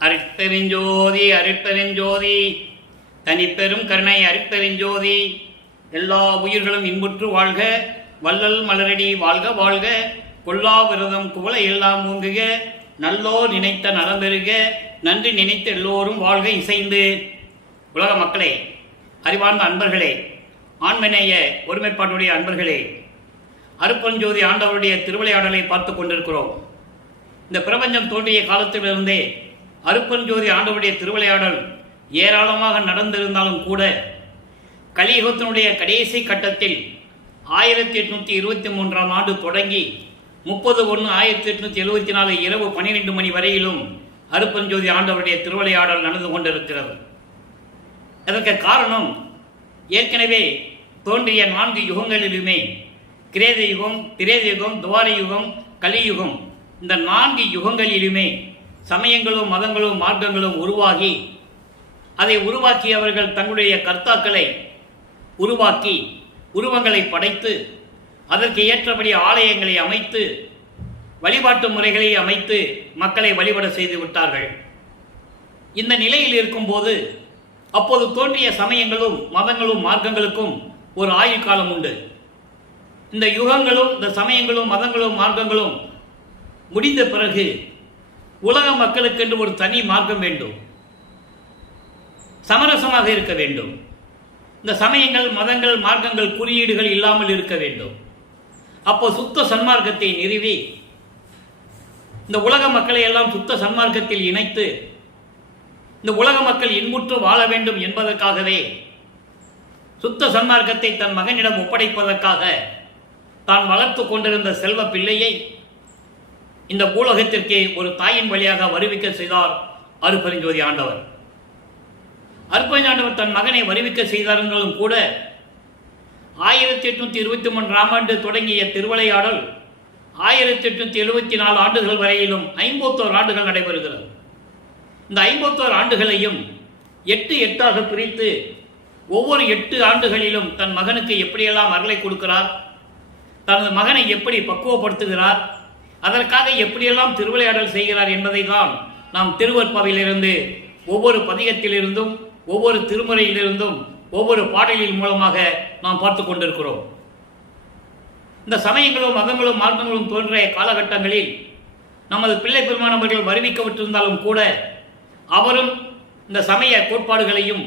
அருட்பெருஞ்சோதி அருட்பெருஞ்சோதி தனிப்பெரும் கருணை அருட்பெருஞ்சோதி. எல்லா உயிர்களும் இன்புற்று வாழ்க, வள்ளல் மலரடி வாழ்க வாழ்க, கொல்லா விரதம் குவளை எல்லாம் ஓங்குக, நல்லோர் நினைத்த நலம் பெறுக, நன்றி நினைத்த எல்லோரும் வாழ்க இசைந்து. உலக மக்களே, அறிவார்ந்த அன்பர்களே, ஆண்மநேய ஒருமைப்பாட்டுடைய அன்பர்களே, அருட்பெருஞ்சோதி ஆண்டவருடைய திருவிளையாடலை பார்த்து கொண்டிருக்கிறோம். இந்த பிரபஞ்சம் தோன்றிய காலத்திலிருந்தே அருட்பெருஞ்சோதி ஆண்டவருடைய திருவிளையாடல் ஏராளமாக நடந்திருந்தாலும் கூட கலியுகத்தினுடைய கடைசி கட்டத்தில் 1823ஆம் ஆண்டு தொடங்கி 30/1/1874 இரவு 12 மணி வரையிலும் அருட்பெருஞ்சோதி ஆண்டவருடைய திருவிளையாடல் நடந்து கொண்டிருக்கிறது. அதற்கு காரணம், ஏற்கனவே தோன்றிய 4 யுகங்களிலுமே கிரேத யுகம், திரேத யுகம், துவார யுகம், கலியுகம், இந்த 4 யுகங்களிலுமே சமயங்களும் மதங்களும் மார்க்கங்களும் உருவாகி, அதை உருவாக்கியவர்கள் தங்களுடைய கர்த்தாக்களை உருவாக்கி உருவங்களை படைத்து அதற்கு ஏற்றபடி ஆலயங்களை அமைத்து வழிபாட்டு முறைகளை அமைத்து மக்களை வழிபட செய்து விட்டார்கள். இந்த நிலையில் இருக்கும்போது அப்போது தோன்றிய சமயங்களும் மதங்களும் மார்க்கங்களுக்கும் ஒரு ஆயுள் காலம் உண்டு. இந்த யுகங்களும் இந்த சமயங்களும் மதங்களும் மார்க்கங்களும் முடிந்த பிறகு உலக மக்களுக்கென்று ஒரு தனி மார்க்கம் வேண்டும், சமரசமாக இருக்க வேண்டும். இந்த சமயங்கள் மதங்கள் மார்க்கங்கள் குறியீடுகள் இல்லாமல் இருக்க வேண்டும். அப்போ சுத்த சன்மார்க்கத்தை நிறுவி இந்த உலக மக்களை எல்லாம் சுத்த சன்மார்க்கத்தில் இணைத்து இந்த உலக மக்கள் இன்புற்று வாழ வேண்டும் என்பதற்காகவே சுத்த சன்மார்க்கத்தை தன் மகனிடம் ஒப்படைப்பதற்காக தான் வளர்த்து கொண்டிருந்த செல்வ பிள்ளையை இந்த பூலோகத்திற்கு ஒரு தாயின் வழியாக வருவிக்க செய்தார் அருட்பெருஞ்சோதி ஆண்டவர். அருட்பெருஞ்சோதி ஆண்டவர் தன் மகனை வருவிக்க செய்தார்களும் கூட 1823ஆம் ஆண்டு தொடங்கிய திருவிளையாடல் 1874 ஆண்டுகள் வரையிலும் 51 ஆண்டுகள் நடைபெறுகிறது. இந்த 51 ஆண்டுகளையும் 8 பிரித்து ஒவ்வொரு 8 ஆண்டுகளிலும் தன் மகனுக்கு எப்படியெல்லாம் அருளை கொடுக்கிறார், தனது மகனை எப்படி பக்குவப்படுத்துகிறார், அதற்காக எப்படியெல்லாம் திருவிளையாடல் செய்கிறார் என்பதை தான் நாம் திருவற்பாவிலிருந்து ஒவ்வொரு பதிகத்திலிருந்தும் ஒவ்வொரு திருமுறையிலிருந்தும் ஒவ்வொரு பாடலின் மூலமாக நாம் பார்த்து கொண்டிருக்கிறோம். இந்த சமயங்களும் மதங்களும் மார்க்கங்களும் தோன்றிய காலகட்டங்களில் நமது பிள்ளை பெருமானவர்கள் வருவிக்கப்பட்டிருந்தாலும் கூட அவரும் இந்த சமய கோட்பாடுகளையும்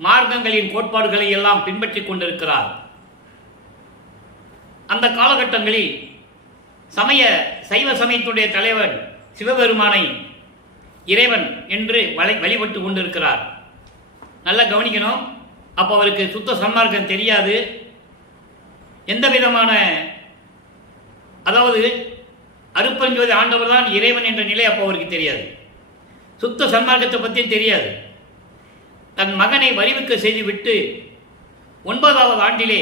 மார்க்கங்களின் கோட்பாடுகளை எல்லாம் பின்பற்றி கொண்டிருக்கிறார். அந்த காலகட்டங்களில் சைவ சமயத்துடைய தலைவர் சிவபெருமானை இறைவன் என்று வழிபட்டு கொண்டிருக்கிறார். நல்லா கவனிக்கணும். அப்போ அவருக்கு சுத்த சன்மார்க்கம் தெரியாது. எந்த விதமான, அதாவது அருட்பெருஞ்சோதி ஆண்டவர் தான் இறைவன் என்ற நிலை அப்போ அவருக்கு தெரியாது. சுத்த சன்மார்க்கத்தை பற்றி தெரியாது. தன் மகனை வருவிக்க செய்துவிட்டு 9வது ஆண்டிலே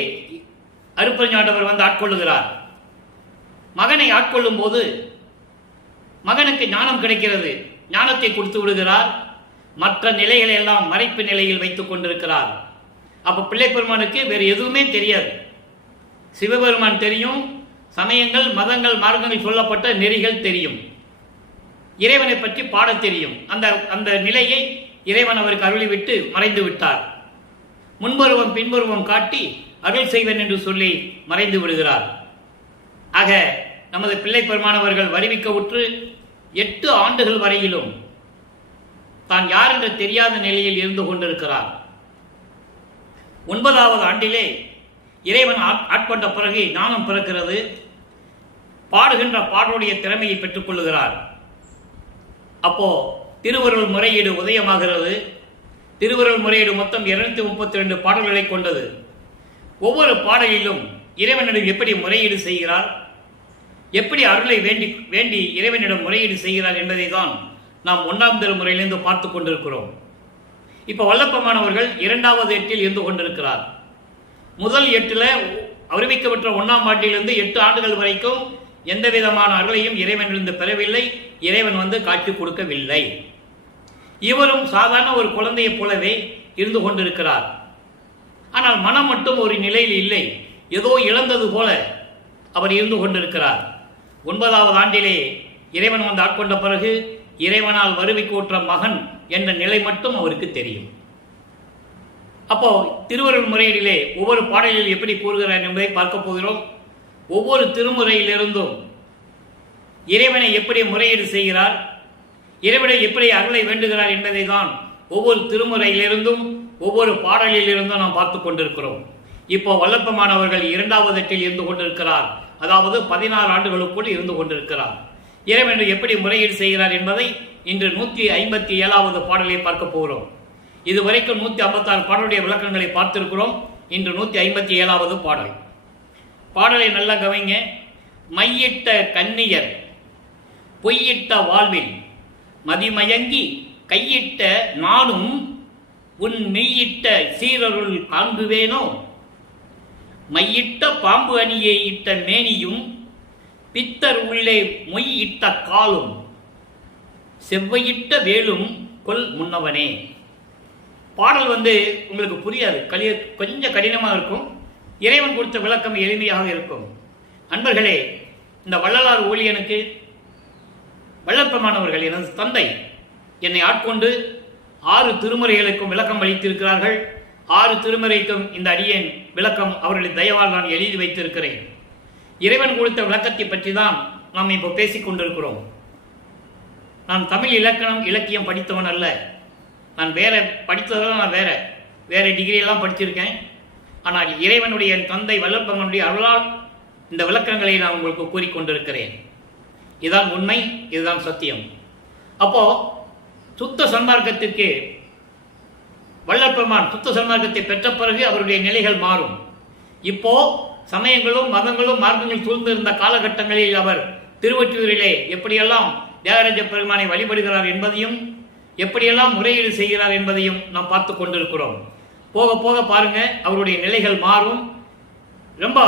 அருட்பெருஞ்சோதி ஆண்டவர் வந்து ஆட்கொள்ளுகிறார். மகனை ஆட்கொள்ளும் போது மகனுக்கு ஞானம் கிடைக்கிறது. ஞானத்தை கொடுத்து விடுகிறார். மற்ற நிலைகளை எல்லாம் மறைப்பு நிலையில் வைத்துக் கொண்டிருக்கிறார். அப்போ பிள்ளை பெருமானுக்கு வேறு எதுவுமே தெரியாது. சிவபெருமான் தெரியும், சமயங்கள் மதங்கள் மார்க்கங்கள் சொல்லப்பட்ட நெறிகள் தெரியும், இறைவனை பற்றி பாட தெரியும். அந்த நிலையை இறைவன் அவருக்கு அருளிவிட்டு மறைந்து விட்டார். முன்பருவம் பின்பருவம் காட்டி அருள் செய்வன் என்று சொல்லி மறைந்து விடுகிறார். ஆக நமது பிள்ளை பெருமானவர்கள் வருவிக்க உற்று 8 ஆண்டுகள் வரையிலும் தான் யார் என்று தெரியாத நிலையில் இருந்து கொண்டிருக்கிறார். 9வது ஆண்டிலே இறைவன் ஆட்கொண்ட பிறகு ஞானம் பிறக்கிறது. பாடுகின்ற பாடலுடைய திறமையை பெற்றுக் கொள்ளுகிறார். அப்போ திருவருள் முறையீடு உதயமாகிறது. திருவருள் முறையீடு மொத்தம் 232 பாடல்களை கொண்டது. ஒவ்வொரு பாடலிலும் இறைவனிடம் எப்படி முறையீடு செய்கிறார், எப்படி அருளை வேண்டி இறைவனிடம் முறையீடு செய்கிறார் என்பதை தான் நாம் 1ஆம் திருமுறையிலிருந்து பார்த்து கொண்டிருக்கிறோம். இப்போ வல்லப்பமானவர்கள் 2வது 8ல் இருந்து கொண்டிருக்கிறார். முதல் 8ல் அறிவிக்கப்பட்ட 1ஆம் ஆண்டிலிருந்து 8 ஆண்டுகள் வரைக்கும் எந்த விதமான அருளையும் இறைவனிலிருந்து பெறவில்லை. இறைவன் வந்து காட்சி கொடுக்கவில்லை. இவரும் சாதாரண ஒரு குழந்தையைப் போலவே இருந்து கொண்டிருக்கிறார். ஆனால் மனம் மட்டும் ஒரு நிலையில் இல்லை, ஏதோ இழந்தது போல அவர் இருந்து கொண்டிருக்கிறார். 9வது ஆண்டிலே இறைவன் வந்து ஆட்கொண்ட பிறகு இறைவனால் வருவிக்கூற்ற மகன் என்ற நிலை மட்டும் அவருக்கு தெரியும். அப்போ திருவருள் முறையிலே ஒவ்வொரு பாடலில் எப்படி கூறுகிறார் என்பதை பார்க்க போகிறோம். ஒவ்வொரு திருமுறையிலிருந்தும் இறைவனை எப்படி முறையீடு செய்கிறார், இறைவனை எப்படி அருளை வேண்டுகிறார் என்பதை தான் ஒவ்வொரு திருமுறையிலிருந்தும் ஒவ்வொரு பாடலிலிருந்தும் நாம் பார்த்து கொண்டிருக்கிறோம். இப்போ வல்லப்பமானவர்கள் 2வது எட்டில் இருந்து கொண்டிருக்கிறார். அதாவது 16 ஆண்டுகளுக்குள் இருந்து கொண்டிருக்கிறார். இறைவனை எப்படி முறையீடு செய்கிறார் என்பதை இன்று 157வது பாடலை பார்க்க போகிறோம். இதுவரைக்கும் 156 பாடலுடைய விளக்கங்களை பார்த்திருக்கிறோம். இன்று 157வது பாடல். பாடலை நல்லா கவனிங்க. மையிட்ட கன்னியர் பொய்யிட்ட வாழ்வில் மதிமயங்கி கையிட்ட நானும் உன் மெய்யிட்ட சீரருள் காண்புவேனோ, மையிட்ட பாம்பு அணியை இட்ட மேனியும் பித்தர் உள்ளே மொய் இட்ட காலும் செவ்வையிட்ட வேலும் கொல் முன்னவனே. பாடல் உங்களுக்கு புரியாது, கொஞ்சம் கடினமாக இருக்கும். இறைவன் கொடுத்த விளக்கம் எளிமையாக இருக்கும். அன்பர்களே, இந்த வள்ளலார் ஊழியனுக்கு வல்லப்பமானவர்கள் எனது தந்தை என்னை ஆட்கொண்டு 6 திருமுறைகளுக்கும் விளக்கம் அளித்திருக்கிறார்கள். 6 திருமுறைக்கும் இந்த அடியேன் விளக்கம் அவர்களின் தயவால் நான் எழுதி வைத்திருக்கிறேன். இறைவன் கொடுத்த விளக்கத்தை பற்றி தான் நாம் இப்போ பேசிக் கொண்டிருக்கிறோம். நான் தமிழ் இலக்கியம் படித்தவன் அல்ல. நான் படித்ததெல்லாம் நான் வேற டிகிரியெல்லாம் படிச்சிருக்கேன். ஆனால் இறைவனுடைய என் தந்தை வல்லப்பனுடைய அருளால் இந்த விளக்கங்களை நான் உங்களுக்கு கூறிக்கொண்டிருக்கிறேன். இதுதான் உண்மை, இதுதான் சத்தியம். அப்போ சுத்த சன்மார்க்கத்திற்கு வல்லப்பெருமான் சுத்த சன்மார்க்கத்தை பெற்ற பிறகு அவருடைய நிலைகள் மாறும். இப்போ சமயங்களும் மதங்களும் மார்க்கங்கள் சூழ்ந்திருந்த காலகட்டங்களில் அவர் திருவொற்றியூரிலே எப்படியெல்லாம் தியாகராஜ பெருமானை வழிபடுகிறார் என்பதையும் எப்படியெல்லாம் முறையீடு செய்கிறார் என்பதையும் நாம் பார்த்து கொண்டிருக்கிறோம். போக போக பாருங்க, அவருடைய நிலைகள் மாறும். ரொம்ப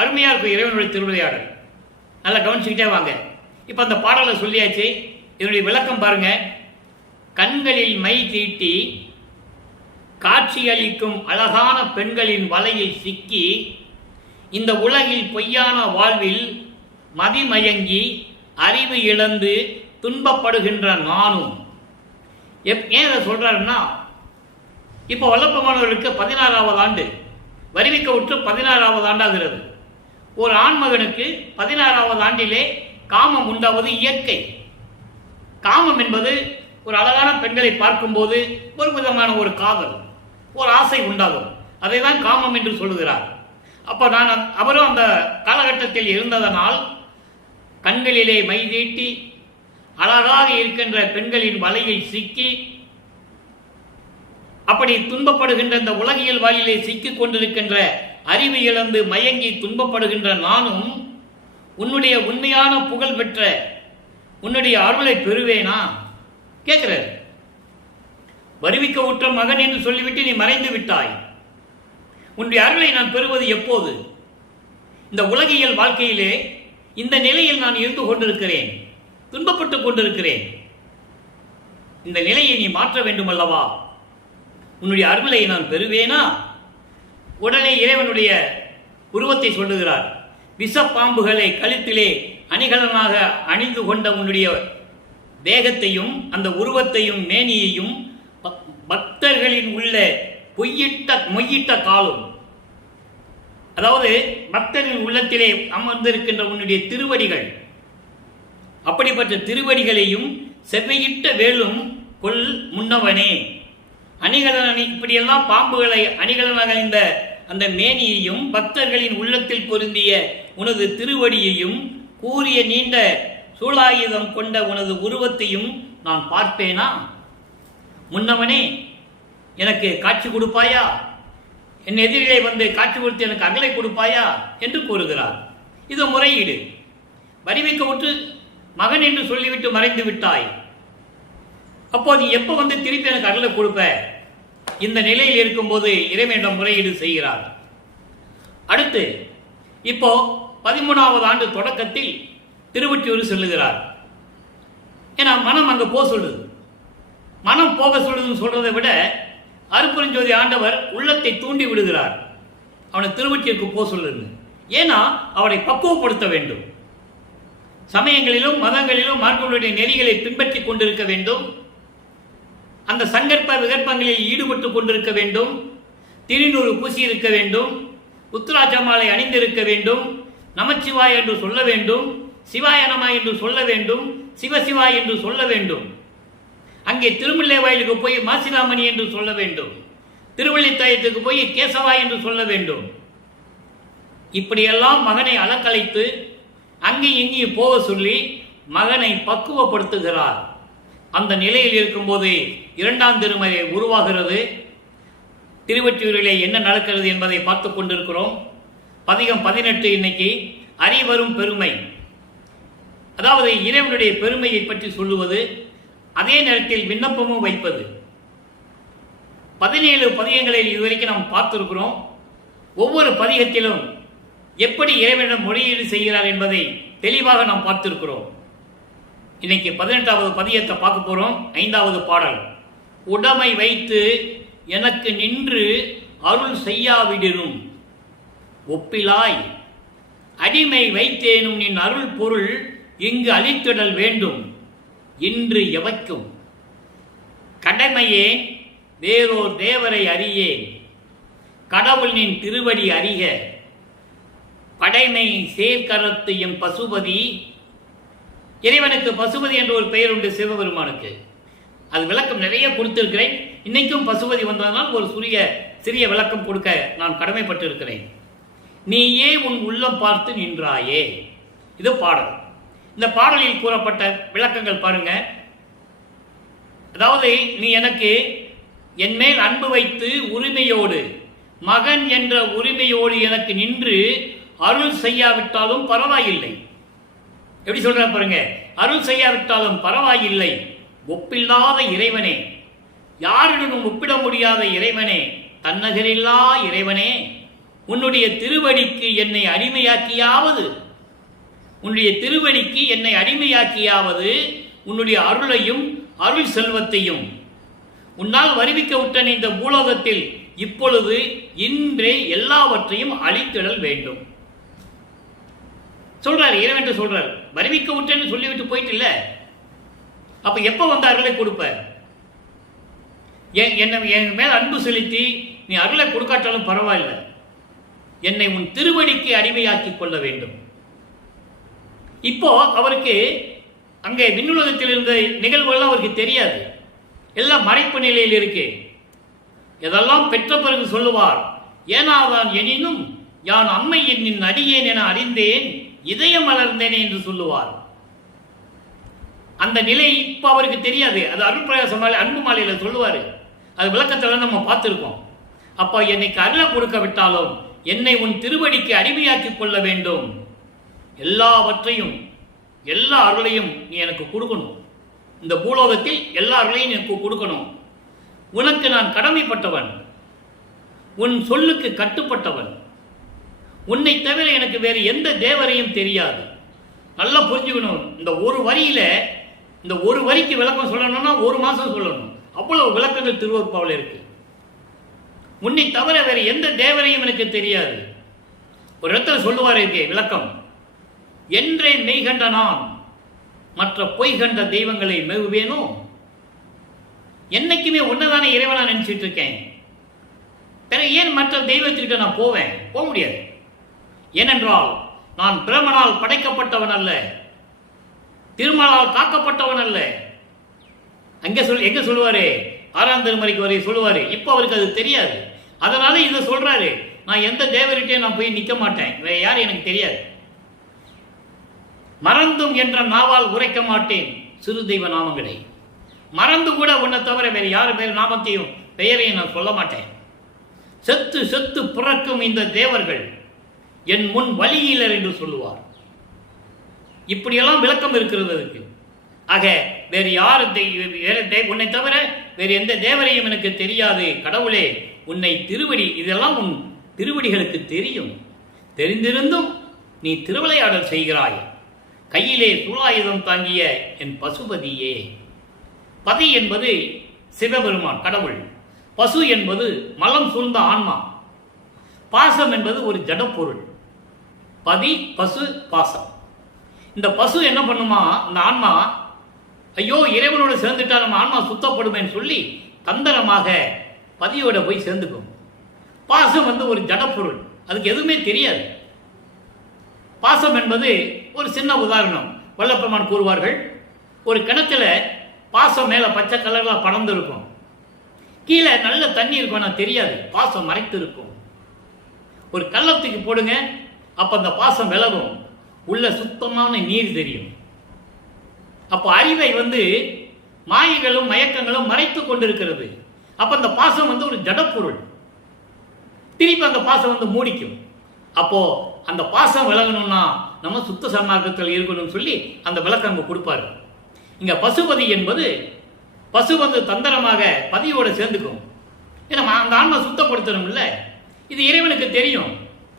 அருமையா இருக்கும் இறைவனுடைய திருவிளையாடல். நல்லா கவனிச்சுக்கிட்டே வாங்க. இப்ப அந்த பாடலை சொல்லியாச்சு. இதனுடைய விளக்கம் பாருங்க. கண்களில் மை தீட்டி காட்சியளிக்கும் அழகான பெண்களின் வலையில் சிக்கி இந்த உலகில் பொய்யான வாழ்வில் மதிமயங்கி அறிவு இழந்து துன்பப்படுகின்ற நானும். ஏன் அதை சொல்றாருன்னா, இப்போ வல்லப்பமானவர்களுக்கு 16வது ஆண்டு வருவிக்க உற்று 16வது ஆண்டாகிறது. ஒரு ஆண்மகனுக்கு 16வது ஆண்டிலே காமம் உண்டாவது இயற்கை. காமம் என்பது ஒரு அழகான பெண்களை பார்க்கும்போது ஒரு விதமான ஒரு காதல், ஒரு ஆசை உண்டாகும். அதை தான் காமம் என்று சொல்லுகிறார். அப்போ அவரும் அந்த காலகட்டத்தில் இருந்ததனால் கண்களிலே மை தீட்டி அழகாக இருக்கின்ற பெண்களின் வலையில் சிக்கி அப்படி துன்பப்படுகின்ற இந்த உலகியல் வாயிலே சிக்கிக் கொண்டிருக்கின்ற அறிவு இழந்து மயங்கி துன்பப்படுகின்ற நானும் உன்னுடைய உண்மையான புகழ் பெற்ற உன்னுடைய அருளை பெறுவேனா கேட்கிறார். வருவிக்க உற்ற மகன் என்று சொல்லிவிட்டு நீ மறைந்து விட்டாய். உன்னுடைய அருளை நான் பெறுவது எப்போது? இந்த உலகியல் வாழ்க்கையிலே இந்த நிலையில் நான் இருந்து கொண்டிருக்கிறேன், துன்பப்பட்டுக் கொண்டிருக்கிறேன். இந்த நிலையை நீ மாற்ற வேண்டும் அல்லவா? உன்னுடைய அருளை நான் பெறுவேனா? உடனே இறைவனுடைய உருவத்தை சொல்லுகிறார். விஷப்பாம்புகளை கழுத்திலே அணிகலனாக அணிந்து கொண்ட உன்னுடைய தேகத்தையும் அந்த உருவத்தையும் மேனியையும் பக்தர்களின் உள்ள மொய்யிட்ட காலும், அதாவது பக்தரின் உள்ளத்திலே அமர்ந்திருக்கின்ற உன்னுடைய திருவடிகள், அப்படிப்பட்ட திருவடிகளையும் செவ்வையிட்ட வேலும் கொல் முன்னவனே. அணிகலன் இப்படியெல்லாம் பாம்புகளை அணிகலனாக அணிந்த அந்த மேனியையும் பக்தர்களின் உள்ளத்தில் பொருந்திய உனது திருவடியையும் கூறிய நீண்ட சூலாயுதம் கொண்ட உனது உருவத்தையும் நான் பார்ப்பேனா? முன்னவனே, எனக்கு காட்சி கொடுப்பாயா? என் எதிரிலே காட்சி கொடுத்து எனக்கு அகலை கொடுப்பாயா என்று கூறுகிறார். இது முறையீடு. வரிவிக்க உற்று மகன் என்று சொல்லிவிட்டு மறைந்து விட்டாய். அப்போது எப்போ திருப்பி எனக்கு அருளை கொடுப்ப? இந்த நிலையில் இருக்கும்போது இறைவனிடம் முறையீடு செய்கிறார். அடுத்து இப்போ 13வது ஆண்டு தொடக்கத்தில் திருவொற்றியூர் செல்லுகிறார். ஏன்னா மனம் அங்க போக சொல்லுது. மனம் போக சொல்லுதுன்னு சொல்றதை விட அருட்பெருஞ்சோதி ஆண்டவர் உள்ளத்தை தூண்டி விடுகிறார். அவனை திருவொற்றியூருக்கு போக சொல்லுது. ஏன்னா அவனை பக்குவப்படுத்த வேண்டும். சமயங்களிலும் மதங்களிலும் மார்க்கங்களுடைய நெறிகளை பின்பற்றி கொண்டிருக்க வேண்டும். அந்த சங்கற்ப விகற்பங்களில் ஈடுபட்டு கொண்டிருக்க வேண்டும். திருநூறு பூசி இருக்க வேண்டும். உத்ராட்ச மாலை அணிந்திருக்க வேண்டும். நமச்சிவாய் என்று சொல்ல வேண்டும். சிவாய நம என்று சொல்ல வேண்டும். சிவசிவாய் என்று சொல்ல வேண்டும். அங்கே திருமுல்லை வாயிலுக்கு போய் மாசிலாமணி என்று சொல்ல வேண்டும். திருவள்ளித்தாயத்துக்கு போய் கேசவா என்று சொல்ல வேண்டும். இப்படியெல்லாம் மகனை அலக்கலைத்து அங்கேயும் இங்கேயும் போக சொல்லி மகனை பக்குவப்படுத்துகிறார். அந்த நிலையில் இருக்கும்போது இரண்டாம் திருமறை உருவாகிறது. திருவொற்றியூரிலே என்ன நடக்கிறது என்பதை பார்த்து கொண்டிருக்கிறோம். பதிகம் 18 இன்னைக்கு அறிவரும் பெருமை, அதாவது இறைவனுடைய பெருமையை பற்றி சொல்லுவது, அதே நேரத்தில் விண்ணப்பமும் வைப்பது. 17 பதிகங்களை இதுவரைக்கும் நாம் பார்த்திருக்கிறோம். ஒவ்வொரு பதிகத்திலும் எப்படி இறைவனிடம் முறையீடு செய்கிறார் என்பதை தெளிவாக நாம் பார்த்திருக்கிறோம். இன்னைக்கு 18வது பதிகத்தை பார்க்க போறோம். 5வது பாடல். உடமை வைத்து எனக்கு நின்று அருள் செய்யாவிடினும் ஒப்பிலாய் அடிமை வைத்தேனும் நின் அருள் பொருள் இங்கு அளித்திடல் வேண்டும் இன்று எவைக்கும் கடமையேன் வேறோர் தேவரை அறியேன் கடவுள் நின் திருவடி அறிக படைமை சேர்க்கரத்து எம் பசுபதி. இறைவனுக்கு பசுபதி என்ற ஒரு பெயர் உண்டு சிவபெருமானுக்கு. அது விளக்கம் நிறைய கொடுத்திருக்கிறேன். இன்னைக்கும் பசுபதி வந்ததனால் ஒரு சிறிய விளக்கம் கொடுக்க நான் கடமைப்பட்டு இருக்கிறேன். நீயே உன் உள்ளம் பார்த்து நின்றாயே. இது பாடல். இந்த பாடலில் கூறப்பட்ட விளக்கங்கள் பாருங்க. அதாவது நீ எனக்கு என் மேல் அன்பு வைத்து உரிமையோடு மகன் என்ற உரிமையோடு எனக்கு நின்று அருள் செய்யாவிட்டாலும் பரவாயில்லை. எப்படி சொல்ற பாருங்க. அருள் செய்யாவிட்டாலும் பரவாயில்லை. ஒப்பில்லாத இறைவனே, யாரிடமும் ஒப்பிட முடியாத இறைவனே, தன்னகரில்லா இறைவனே, உன்னுடைய திருவடிக்கு என்னை அடிமையாக்கியாவது உன்னுடைய அருளையும் அருள் செல்வத்தையும் உன்னால் வருவிக்க விட்ட இந்த பூலோகத்தில் இப்பொழுது இன்றே எல்லாவற்றையும் அழித்திடல் வேண்டும் சொல்றாரு. இறைவன் சொல்றார். வருவிக்க விட்டேன்னு சொல்லிவிட்டு போயிட்டு இல்ல. அப்ப எப்ப வந்து அருளை கொடுப்ப? என் மேல் அன்பு செலுத்தி நீ அருளை கொடுக்காட்டாலும் பரவாயில்லை, என்னை உன் திருவடிக்கு அடிமையாக்கி கொள்ள வேண்டும். இப்போ அவருக்கு அங்கே விண்ணுலகத்தில் இருந்த நிகழ்வுகள் அவருக்கு தெரியாது. எல்லாம் மறைப்பு நிலையில் இருக்கு. இதெல்லாம் பெற்ற பிறகு சொல்லுவார். ஏனாதான் எனினும் யான் அம்மை என்னின் அடியேன் என அறிந்தேன் இதயம் மலர்ந்தேனே என்று சொல்லுவார். அந்த நிலை இப்ப அவருக்கு தெரியாது. அது அருள் பிரயாச மாலை அன்பு மாலையில சொல்லுவாரு. அது விளக்கத்தில் நம்ம பார்த்திருக்கோம். அப்போ என்னைக்கு அருளை கொடுக்க விட்டாலும் என்னை உன் திருவடிக்கு அடிமையாக்கி கொள்ள வேண்டும். எல்லாவற்றையும் எல்லா அருளையும் நீ எனக்கு கொடுக்கணும். இந்த பூலோகத்தில் எல்லா அருளையும் எனக்கு கொடுக்கணும். உனக்கு நான் கடமைப்பட்டவன், உன் சொல்லுக்கு கட்டுப்பட்டவன். உன்னை தவிர எனக்கு வேறு எந்த தேவரையும் தெரியாது. நல்லா புரிஞ்சுக்கணும். இந்த ஒரு வரிக்கு விளக்கம் சொல்லணும்னா 1 மாசம் சொல்லணும். அவ்வளவு விளக்கங்கள் திருவருட்பாவில் இருக்கு. உன்னை தவிர வேறு எந்த தேவரையும் எனக்கு தெரியாது. ஒரு இடத்துல சொல்லுவார் இருக்கு விளக்கம். என்றே மெய்கண்ட நான் மற்ற பொய் கண்ட தெய்வங்களை மெகுவேனோ. என்னைக்குமே ஒன்னதானே இறைவனா நினைச்சிட்டு இருக்கேன். பிறகு ஏன் மற்ற தெய்வத்துக்கிட்ட நான் போக முடியாது. ஏனென்றால் நான் பிரமனால் படைக்கப்பட்டவன் அல்ல, திருமலால் காக்கப்பட்டவன் அல்ல. எங்க சொல்லுவாரு? 6ஆம் திருமறைக்கு வரை சொல்லுவாரு. இப்ப அவருக்கு அது தெரியாது. அதனால இதை சொல்றாரு. நான் எந்த தேவர்கிட்டையும் நான் போய் நிக்க மாட்டேன், வேற யாரும் எனக்கு தெரியாது. மறந்தும் என்ற நாவால் உரைக்க மாட்டேன் சிறு தெய்வ நாமங்களை. மறந்து கூட உன்னை தவிர வேறு யாரு பேர் நாமத்தையும் பெயரையும் நான் சொல்ல மாட்டேன். செத்து செத்து பிறக்கும் இந்த தேவர்கள் என் முன் வழியிலர் என்று சொல்லுவார். இப்படியெல்லாம் விளக்கம் இருக்கிறது அதுக்கு. ஆக வேறு யார் உன்னை தவிர வேறு எந்த தேவரையும் எனக்கு தெரியாது. கடவுளே, உன்னை திருவடி, இதெல்லாம் உன் திருவடிகளுக்கு தெரியும். தெரிந்திருந்தும் நீ திருவிளையாடல் செய்கிறாய். கையிலே சூலாயுதம் தாங்கிய என் பசுபதியே. பதி என்பது சிவபெருமான் கடவுள். பசு என்பது மலம் சூழ்ந்த ஆன்மா. பாசம் என்பது ஒரு ஜடப்பொருள். பதி, பசு, பாசம். இந்த பசு என்ன பண்ணுமா, இந்த ஆன்மா ஐயோ இறைவனோட சேர்ந்துட்டா நம்ம ஆன்மா சுத்தப்படுமேன்னு சொல்லி தந்திரமாக பதியோட போய் சேர்ந்துக்கும். பாசம் ஒரு ஜடப்பொருள், அதுக்கு எதுவுமே தெரியாது. பாசம் என்பது ஒரு சின்ன உதாரணம். வல்லப்பெருமான் கூறுவார்கள், ஒரு கிணத்துல பாசம் மேல பச்சை கலர்ல படர்ந்து இருக்கும், கீழே நல்ல தண்ணி இருக்கும், ஆனால் தெரியாது, பாசம் மறைத்து இருக்கும். ஒரு கள்ளத்துக்கு போடுங்க, அப்ப அந்த பாசம் விலகும், உள்ள சுத்தமான நீர் தெரியும். அப்போ அறிவை மாயைகளும் மயக்கங்களும் மறைத்து கொண்டிருக்கிறது. அப்ப அந்த பாசம் ஒரு ஜடப்பொருள், திருப்பி அந்த பாசம் மூடிக்கும். அப்போ அந்த பாசம் விலகணும்னா நம்ம சுத்த சன்மார்க்கத்தில் இருக்கணும்னு சொல்லி அந்த விளக்கம் அங்க கொடுப்பாரு. இங்க பசுபதி என்பது பசு தந்திரமாக பதியோட சேர்ந்துக்கும். ஏன்னா அந்த ஆன்மா சுத்தப்படுத்தணும் இல்லை, இது இறைவனுக்கு தெரியும்.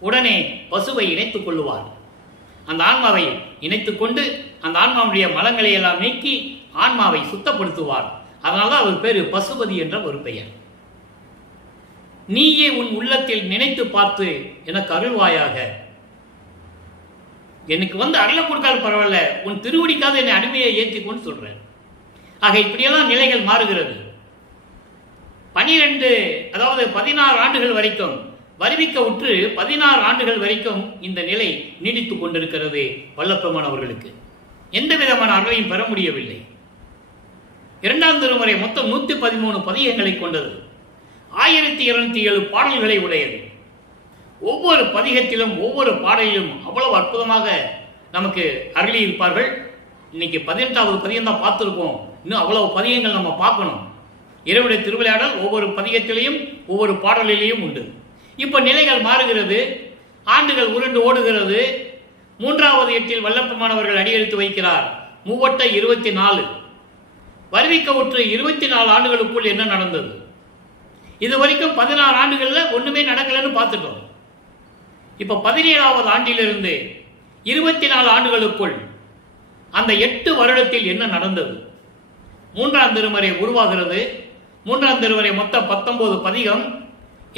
உடனே பசுவை இணைத்துக் கொள்ளுவார். அந்த ஆன்மாவை இணைத்துக் கொண்டு அந்த ஆன்மாவுடைய மலங்களை எல்லாம் நீக்கி ஆன்மாவை சுத்தப்படுத்துவார். அதனால்தான் அவர் பேரு பசுபதி என்ற ஒரு பெயர். நீயே உன் உள்ளத்தில் நினைத்து பார்த்து எனக்கு அருள்வாயாக. எனக்கு அருளை கொடுக்காது பரவாயில்ல, உன் திருவடிக்காத என்னை அடிமையை ஏற்றிக்கொண்டு சொல்றேன். ஆக இப்படியெல்லாம் நிலைகள் மாறுகிறது. 16 ஆண்டுகள் வரைக்கும் வருவிக்க உற்று 16 ஆண்டுகள் வரைக்கும் இந்த நிலை நீடித்துக் கொண்டிருக்கிறது. வல்லப்பெருமான் அவர்களுக்கு எந்த விதமான அருளையும் பெற முடியவில்லை. 2ஆம் திருமுறை மொத்தம் 113 பதிகங்களை கொண்டது, 1207 பாடல்களை உடையது. ஒவ்வொரு பதிகத்திலும் ஒவ்வொரு பாடலிலும் அவ்வளவு அற்புதமாக நமக்கு அருளி இருப்பார்கள். இன்னைக்கு 18வது பதிகம் தான் பார்த்துருக்கோம், இன்னும் அவ்வளவு பதிகங்கள் நம்ம பார்க்கணும். இறைவனுடைய திருவிளையாடல் ஒவ்வொரு பதிகத்திலையும் ஒவ்வொரு பாடலிலையும் உண்டு. இப்ப நிலைகள் மாறுகிறது, ஆண்டுகள் உருண்டு ஓடுகிறது. 3வது எட்டில் வல்லப்பெருமானவர்கள் அடியெடுத்து வைக்கிறார். 24 வருவிக்க உற்று 24 ஆண்டுகளுக்குள் என்ன நடந்தது? இது வரைக்கும் 16 ஆண்டுகள்ல ஒண்ணுமே நடக்கலன்னு பார்த்துட்டோம். இப்ப 17வது ஆண்டிலிருந்து 24 ஆண்டுகளுக்குள் அந்த 8 வருடத்தில் என்ன நடந்தது? 3ஆம் திருமுறை உருவாகிறது. 3ஆம் திருமுறை மொத்தம் 19 பதிகம்.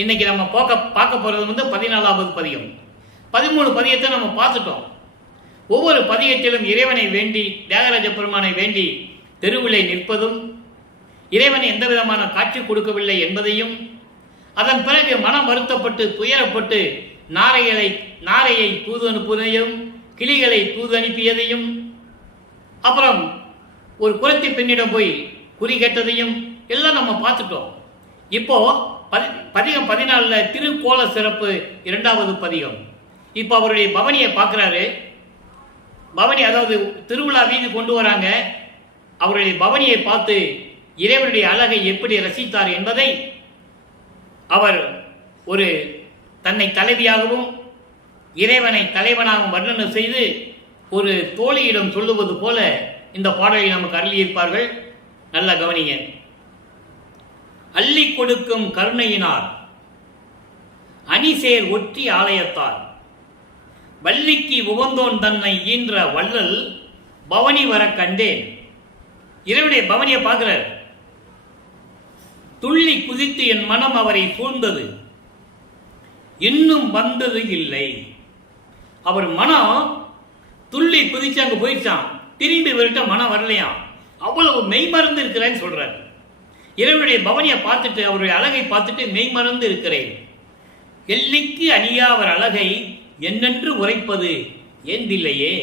இன்னைக்கு நம்ம பார்க்க போறது 14வது பதிகம். 13 பதிகத்தை நம்ம பார்த்துட்டோம். ஒவ்வொரு பதிகத்திலும் இறைவனை வேண்டி, தியாகராஜ பெருமானை வேண்டி தெருவிலை நிற்பதும், இறைவன் எந்த விதமான காட்சி கொடுக்கவில்லை என்பதையும், அதன் பிறகு மனம் வருத்தப்பட்டு துயரப்பட்டு நாரையை தூது அனுப்புவதையும், கிளிகளை தூது அனுப்பியதையும், அப்புறம் ஒரு குரத்தி பெண்ணிடம் போய் குறி கேட்டதையும் எல்லாம் நம்ம பார்த்துட்டோம். இப்போ பதிகம் 14 திருக்கோல சிறப்பு 2வது பதிகம். இப்போ அவருடைய பவனியை பார்க்கிறாரு. பவனி அதாவது திருவிழா வீதி கொண்டு வராங்க. அவருடைய பவனியை பார்த்து இறைவனுடைய அழகை எப்படி ரசித்தார் என்பதை அவர் ஒரு தன்னை தலைவியாகவும் இறைவனை தலைவனாகவும் வர்ணனை செய்து ஒரு தோழியிடம் சொல்லுவது போல இந்த பாடலை நமக்கு அருளியிருப்பார்கள். நல்ல கவனிங்க. அள்ளி கொடுக்கும் கருணையினார் அணிசேர் ஒற்றி ஆலயத்தார் வள்ளிக்கு உகந்தோன் தன்னை ஈன்ற வள்ளல் பவனி வர கண்டேன். இறைவனுடைய பவனியை பார்க்கிறார். துள்ளி குதித்து என் மனம் அவரை சூழ்ந்தது, இன்னும் வந்தது இல்லை. அவர் மனம் துள்ளி குதிச்சு அங்க போயிடுச்சான், திரும்பி வரட்ட மனம் வரலையாம். அவ்வளவு மெய்மறந்து இருக்கிறேன்னு சொல்றார். இறைவனுடைய பவனியை பார்த்துட்டு, அவருடைய அழகை பார்த்துட்டு மெய்மறந்து இருக்கிறேன். எல்லிக்கு அணியா அவர் அழகை என்னென்று உரைப்பது ஏந்தில்லையே.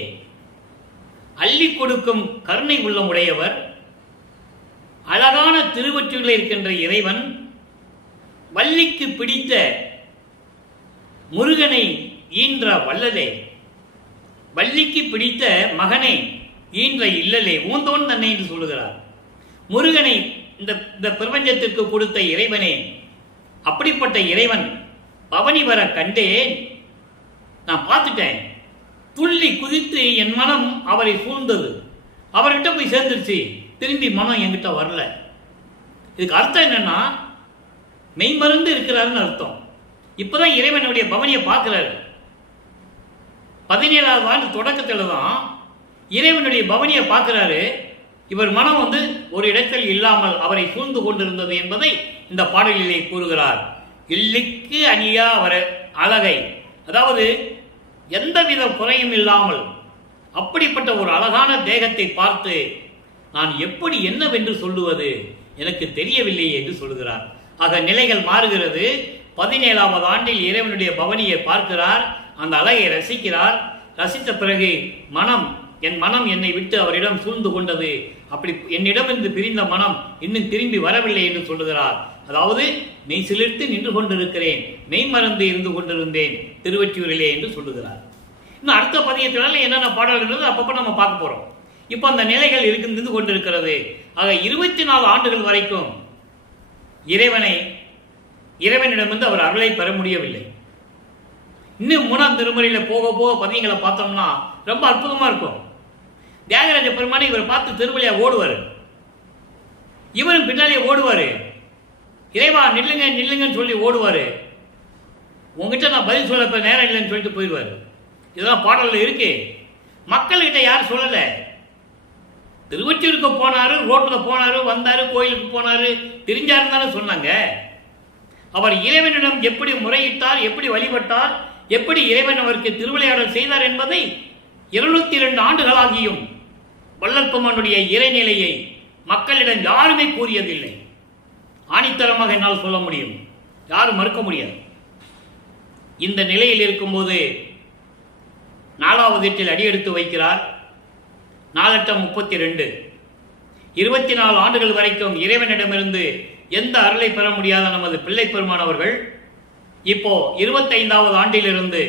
அள்ளி கொடுக்கும் கருணை உள்ளம் உடையவர், அழகான திருவற்றிகளில் இருக்கின்ற இறைவன், வள்ளிக்கு பிடித்த முருகனை ஈன்ற வள்ளலே, வள்ளிக்கு பிடித்த மகனை ஈன்ற இல்லலே, ஊந்தோன் தன்னை என்று சொல்லுகிறார். முருகனை இந்த பிரபஞ்சத்திற்கு கொடுத்த இறைவனே, அப்படிப்பட்ட இறைவன் பவனி வர கண்டேன், நான் பார்த்துட்டேன். துள்ளி குதித்து என் மனம் அவரை சூழ்ந்தது, அவர்கிட்ட போய் சேர்ந்துருச்சு, திரும்பி மனம் என்கிட்ட வரல. இதுக்கு அர்த்தம் என்னன்னா, மெய்மறந்து இருக்கிறாருன்னு அர்த்தம். இப்பதான் இறைவனுடைய பவனியை பார்க்கிறாரு. 17வது ஆண்டு தொடக்கத்தில் தான் இறைவனுடைய பவனியை பார்க்கிறாரு. இவர் மனம் ஒரு இடத்தில் இல்லாமல் அவரை சூழ்ந்து கொண்டிருந்தது என்பதை இந்த பாடலிலே கூறுகிறார். இல்லிக்கு அணியா அவர் அழகை, அதாவது எந்தவித குறையும் இல்லாமல் அப்படிப்பட்ட ஒரு அழகான தேகத்தை பார்த்து நான் எப்படி என்னவென்று சொல்லுவது எனக்கு தெரியவில்லையே என்று சொல்கிறார். ஆக நிலைகள் மாறுகிறது. 17வது ஆண்டில் இறைவனுடைய பவனியை பார்க்கிறார், அந்த அழகை ரசிக்கிறார். ரசித்த பிறகு என் மனம் என்னை விட்டு அவரிடம் சூழ்ந்து கொண்டது, அப்படி என்னிடமிருந்து பிரிந்த மனம் இன்னும் திரும்பி வரவில்லை என்று சொல்லுகிறார். அதாவது மெய் சிலிர்த்து நின்று கொண்டிருக்கிறேன், மெய் மறந்து இருந்து கொண்டிருந்தேன் திருவொற்றியூரிலே என்று சொல்லுகிறார். இன்னும் அடுத்த பதியத்தினால என்னென்ன பாடல்கள் அப்பப்போ நம்ம பார்க்க போறோம். இப்போ அந்த நிலைகள் இருந்து கொண்டிருக்கிறது. ஆக 24 ஆண்டுகள் வரைக்கும் இறைவனிடமிருந்து அவர் அருளை பெற முடியவில்லை. இன்னும் 3ஆம் திருமுறையில் போக போக பதியங்களை பார்த்தோம்னா ரொம்ப அற்புதமா இருக்கும். தியாகராஜ பெருமானை இவர் பார்த்து திருவள்ளியா ஓடுவார், இவரும் பின்னாலே ஓடுவாரு. இறைவா நில்லுங்க நில்லுங்கன்னு சொல்லி ஓடுவாரு. உங்ககிட்ட நான் பதில் சொல்ல நேரம் இல்லைன்னு சொல்லிட்டு போயிடுவாரு. இதெல்லாம் பாடல்கள் இருக்கு. மக்கள்கிட்ட யாரும் சொல்லல. திருவொற்றியூருக்கு போனாரு, ரோட்ல போனாரு, வந்தாரு, கோயிலுக்கு போனாரு, தெரிஞ்சாருன்னு சொன்னாங்க. அவர் இறைவனிடம் எப்படி முறையிட்டார், எப்படி வழிபட்டார், எப்படி இறைவன் அவருக்கு திருவிளையாடல் செய்தார் என்பதை 202 ஆண்டுகளாகியும் வள்ளற்பெருமானுடைய இறைநிலையை மக்களிடம் யாருமே கூறியதில்லை. ஆணித்தரமாக என்னால் சொல்ல முடியும், யாரும் மறுக்க முடியாது. இந்த நிலையில் இருக்கும்போது 4வது எட்டில் அடியெடுத்து வைக்கிறார். 4×32 24 ஆண்டுகள் வரைக்கும் இறைவனிடமிருந்து எந்த அருளை பெற முடியாத நமது பிள்ளை பெருமான் அவர்கள் இப்போ 25வது ஆண்டிலிருந்து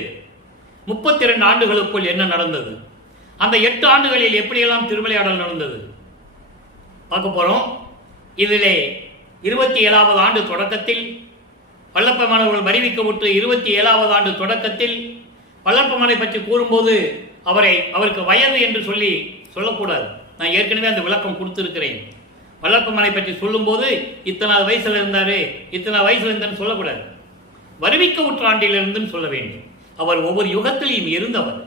32 ஆண்டுகளுக்குள் என்ன நடந்தது, அந்த 8 ஆண்டுகளில் எப்படியெல்லாம் திருவிளையாடல் நடந்தது பார்க்க போறோம். இதிலே 27வது ஆண்டு தொடக்கத்தில் வள்ளற்பெருமான் அவர்கள் அறிவிக்கப்பட்டு 27வது ஆண்டு தொடக்கத்தில் வள்ளற்பெருமானை பற்றி கூறும்போது அவருக்கு வயது என்று சொல்லக்கூடாது. நான் ஏற்கனவே அந்த விளக்கம் கொடுத்திருக்கிறேன். வள்ளற்பெருமானை பற்றி சொல்லும்போது இத்தனை வயசுல இருந்தாரு, இத்தனை வயசுல இருந்தான்னு சொல்லக்கூடாது. வருவிக்க உற்ற ஆண்டிலிருந்துன்னு சொல்ல வேண்டும். அவர் ஒவ்வொரு யுகத்திலையும் இருந்தவர்,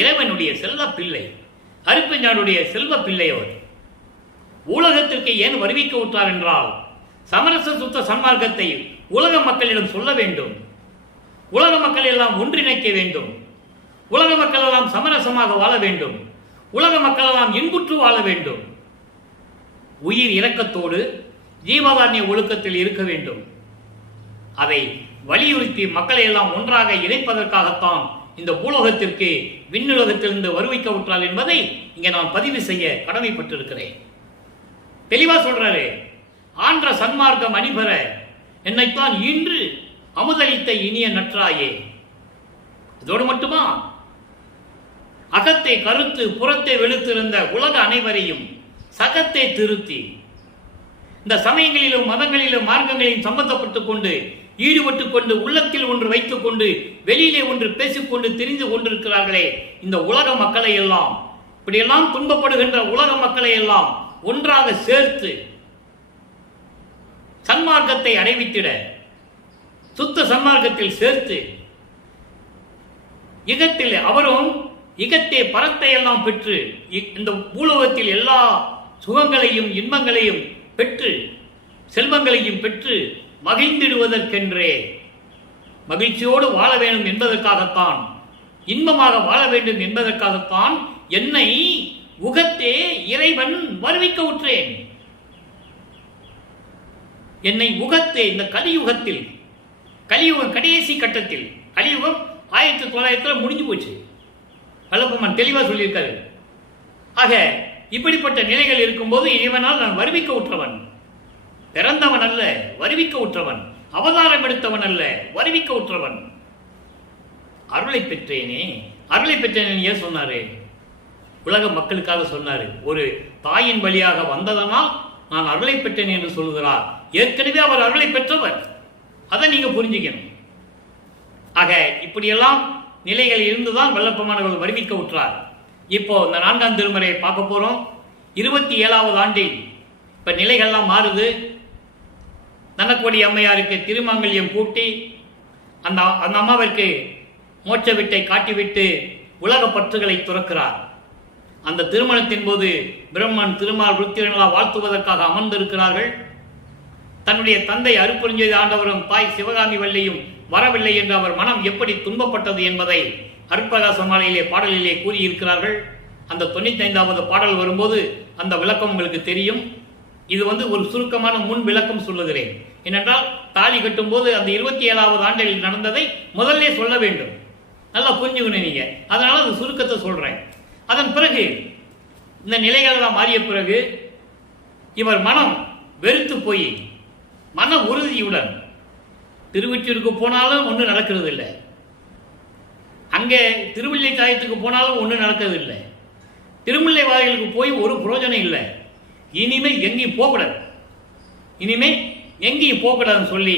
இறைவனுடைய செல்வ பிள்ளை, அருட்பெருஞ்சானுடைய செல்வ பிள்ளை. அவர் உலகத்திற்கு ஏன் வருவிக்க உற்றார் என்றால் சமரச சுத்த சன்மார்க்கத்தை உலக மக்களிடம் சொல்ல வேண்டும், உலக மக்கள் எல்லாம் ஒன்றிணைக்க வேண்டும், உலக மக்கள் எல்லாம் சமரசமாக வாழ வேண்டும், உலக மக்கள் எல்லாம் இன்புற்று வாழ வேண்டும், உயிர் இரக்கத்தோடு ஜீவகாருண்ய ஒழுக்கத்தில் இருக்க வேண்டும். அதை வலியுறுத்தி மக்களை எல்லாம் ஒன்றாக இணைப்பதற்காகத்தான் இந்த பூலோகத்திற்கு விண்ணுலகத்திலிருந்து வருவிக்க விட்டார் என்பதை இங்கே நான் பதிவு செய்ய கடமைப்பட்டிருக்கிறேன். தெளிவா சொல்றாரு, ஆன்ற சன்மார்க்கம் அணிபெற என்னைத்தான் இன்று அமுதளித்த இனிய நற்றாயே. அதோடு மட்டுமா, அகத்தை கருத்து புறத்தை வெளுத்திருந்த உலக அனைவரையும் சகத்தை திருத்தி இந்த சமயங்களிலும் மதங்களிலும் மார்க்கங்களிலும் சம்பந்தப்பட்டுக் கொண்டு ஈடுபட்டுக் கொண்டு உள்ளத்தில் ஒன்று வைத்துக் கொண்டு வெளியிலே ஒன்று பேசிக்கொண்டு தெரிந்து கொண்டிருக்கிறார்களே இந்த உலக மக்களை எல்லாம், இப்படியெல்லாம் துன்பப்படுகின்ற உலக மக்களை எல்லாம் ஒன்றாக சேர்த்து சன்மார்க்கத்தை அடைவித்திட, சுத்த சன்மார்க்கத்தில் சேர்த்து இகத்தில் அவரும் இகத்தே பரத்தை எல்லாம் பெற்று இந்த பூலோகத்தில் எல்லா சுகங்களையும் இன்பங்களையும் பெற்று செல்வங்களையும் பெற்று மகிழ்ந்திடுவதற்கென்றே மகிழ்ச்சியோடு வாழ வேண்டும் என்பதற்காகத்தான், இன்பமாக வாழ வேண்டும் என்பதற்காகத்தான் என்னை உகத்தே இறைவன் வருவிக்க உற்றேன். என்னை உகத்தே இந்த கலியுகத்தில், கலியுகம் கடைசி கட்டத்தில், கலியுகம் 1900 முடிஞ்சு போச்சு. வள்ளற்பெருமான் தெளிவாக சொல்லியிருக்காரு. ஆக இப்படிப்பட்ட நிலைகள் இருக்கும்போது இறைவனால் நான் வருவிக்க உற்றவன், பிறந்தவன் அல்ல வருவிக்க உற்றவன், அவதாரம் எடுத்தவன் அல்ல வருவிக்க உற்றவன். அருளை பெற்றேனே, அருளை பெற்றேன் ஏன் சொன்னாரு? உலக மக்களுக்காக சொன்னாரு. ஒரு தாயின் வழியாக வந்ததனால் நான் அருளை பெற்றேன் என்று சொல்கிறார். ஏற்கனவே அவர் அருளை பெற்றவர், அதை நீங்க புரிஞ்சுக்கணும். ஆக இப்படியெல்லாம் நிலைகள் இருந்துதான் வள்ளற்பெருமான் வருவிக்க உற்றார். இப்போ இந்த 4ஆம் திருமுறையை பார்க்க போறோம். 27வது ஆண்டில் இப்ப நிலைகள்லாம் மாறுது. தனக்கோடி அம்மையாருக்கு திருமாங்கல்யம் பூட்டி அந்த அம்மாவிற்கு மோட்ச வீட்டை காட்டிவிட்டு உலக பற்றுகளை துறக்கிறார். அந்த திருமணத்தின் போது பிரம்மன் திருமால் ருத்திரங்களா வாழ்த்துவதற்காக அமர்ந்திருக்கிறார்கள். தன்னுடைய தந்தை அருட்பெருஞ்சோதி ஆண்டவரும் தாய் சிவகாமி வள்ளியும் வரவில்லை என்று அவர் மனம் எப்படி துன்பப்பட்டது என்பதை அருட்பிரகாச மாலையிலே பாடலிலே கூறியிருக்கிறார்கள். அந்த 95வது பாடல் வரும்போது அந்த விளக்கம் உங்களுக்கு தெரியும். இது ஒரு சுருக்கமான முன் விளக்கம் சொல்லுகிறேன். ஏனென்றால் தாலி கட்டும்போது அந்த 27வது ஆண்டில் நடந்ததை முதல்ல சொல்ல வேண்டும். நல்லா புரிஞ்சுக்கணும் நீங்க. அதனால அது சுருக்கத்தை சொல்றேன். அதன் பிறகு இந்த நிலைகளெல்லாம் மாறிய பிறகு இவர் மனம் வெறுத்து போய் மன உறுதியுடன் திருவொற்றியூருக்கு போனாலும் ஒன்றும் நடக்கிறது இல்லை, அங்கே திருவில்லை தாயத்துக்கு போனாலும் ஒன்றும் நடக்கிறது இல்லை, திருமுல்லை வாயிலுக்கு போய் ஒரு பிரயோஜனம் இல்லை, இனிமே எங்கேயும் போகக்கூடாது, இனிமே எங்கேயும் போகக்கூடாதுன்னு சொல்லி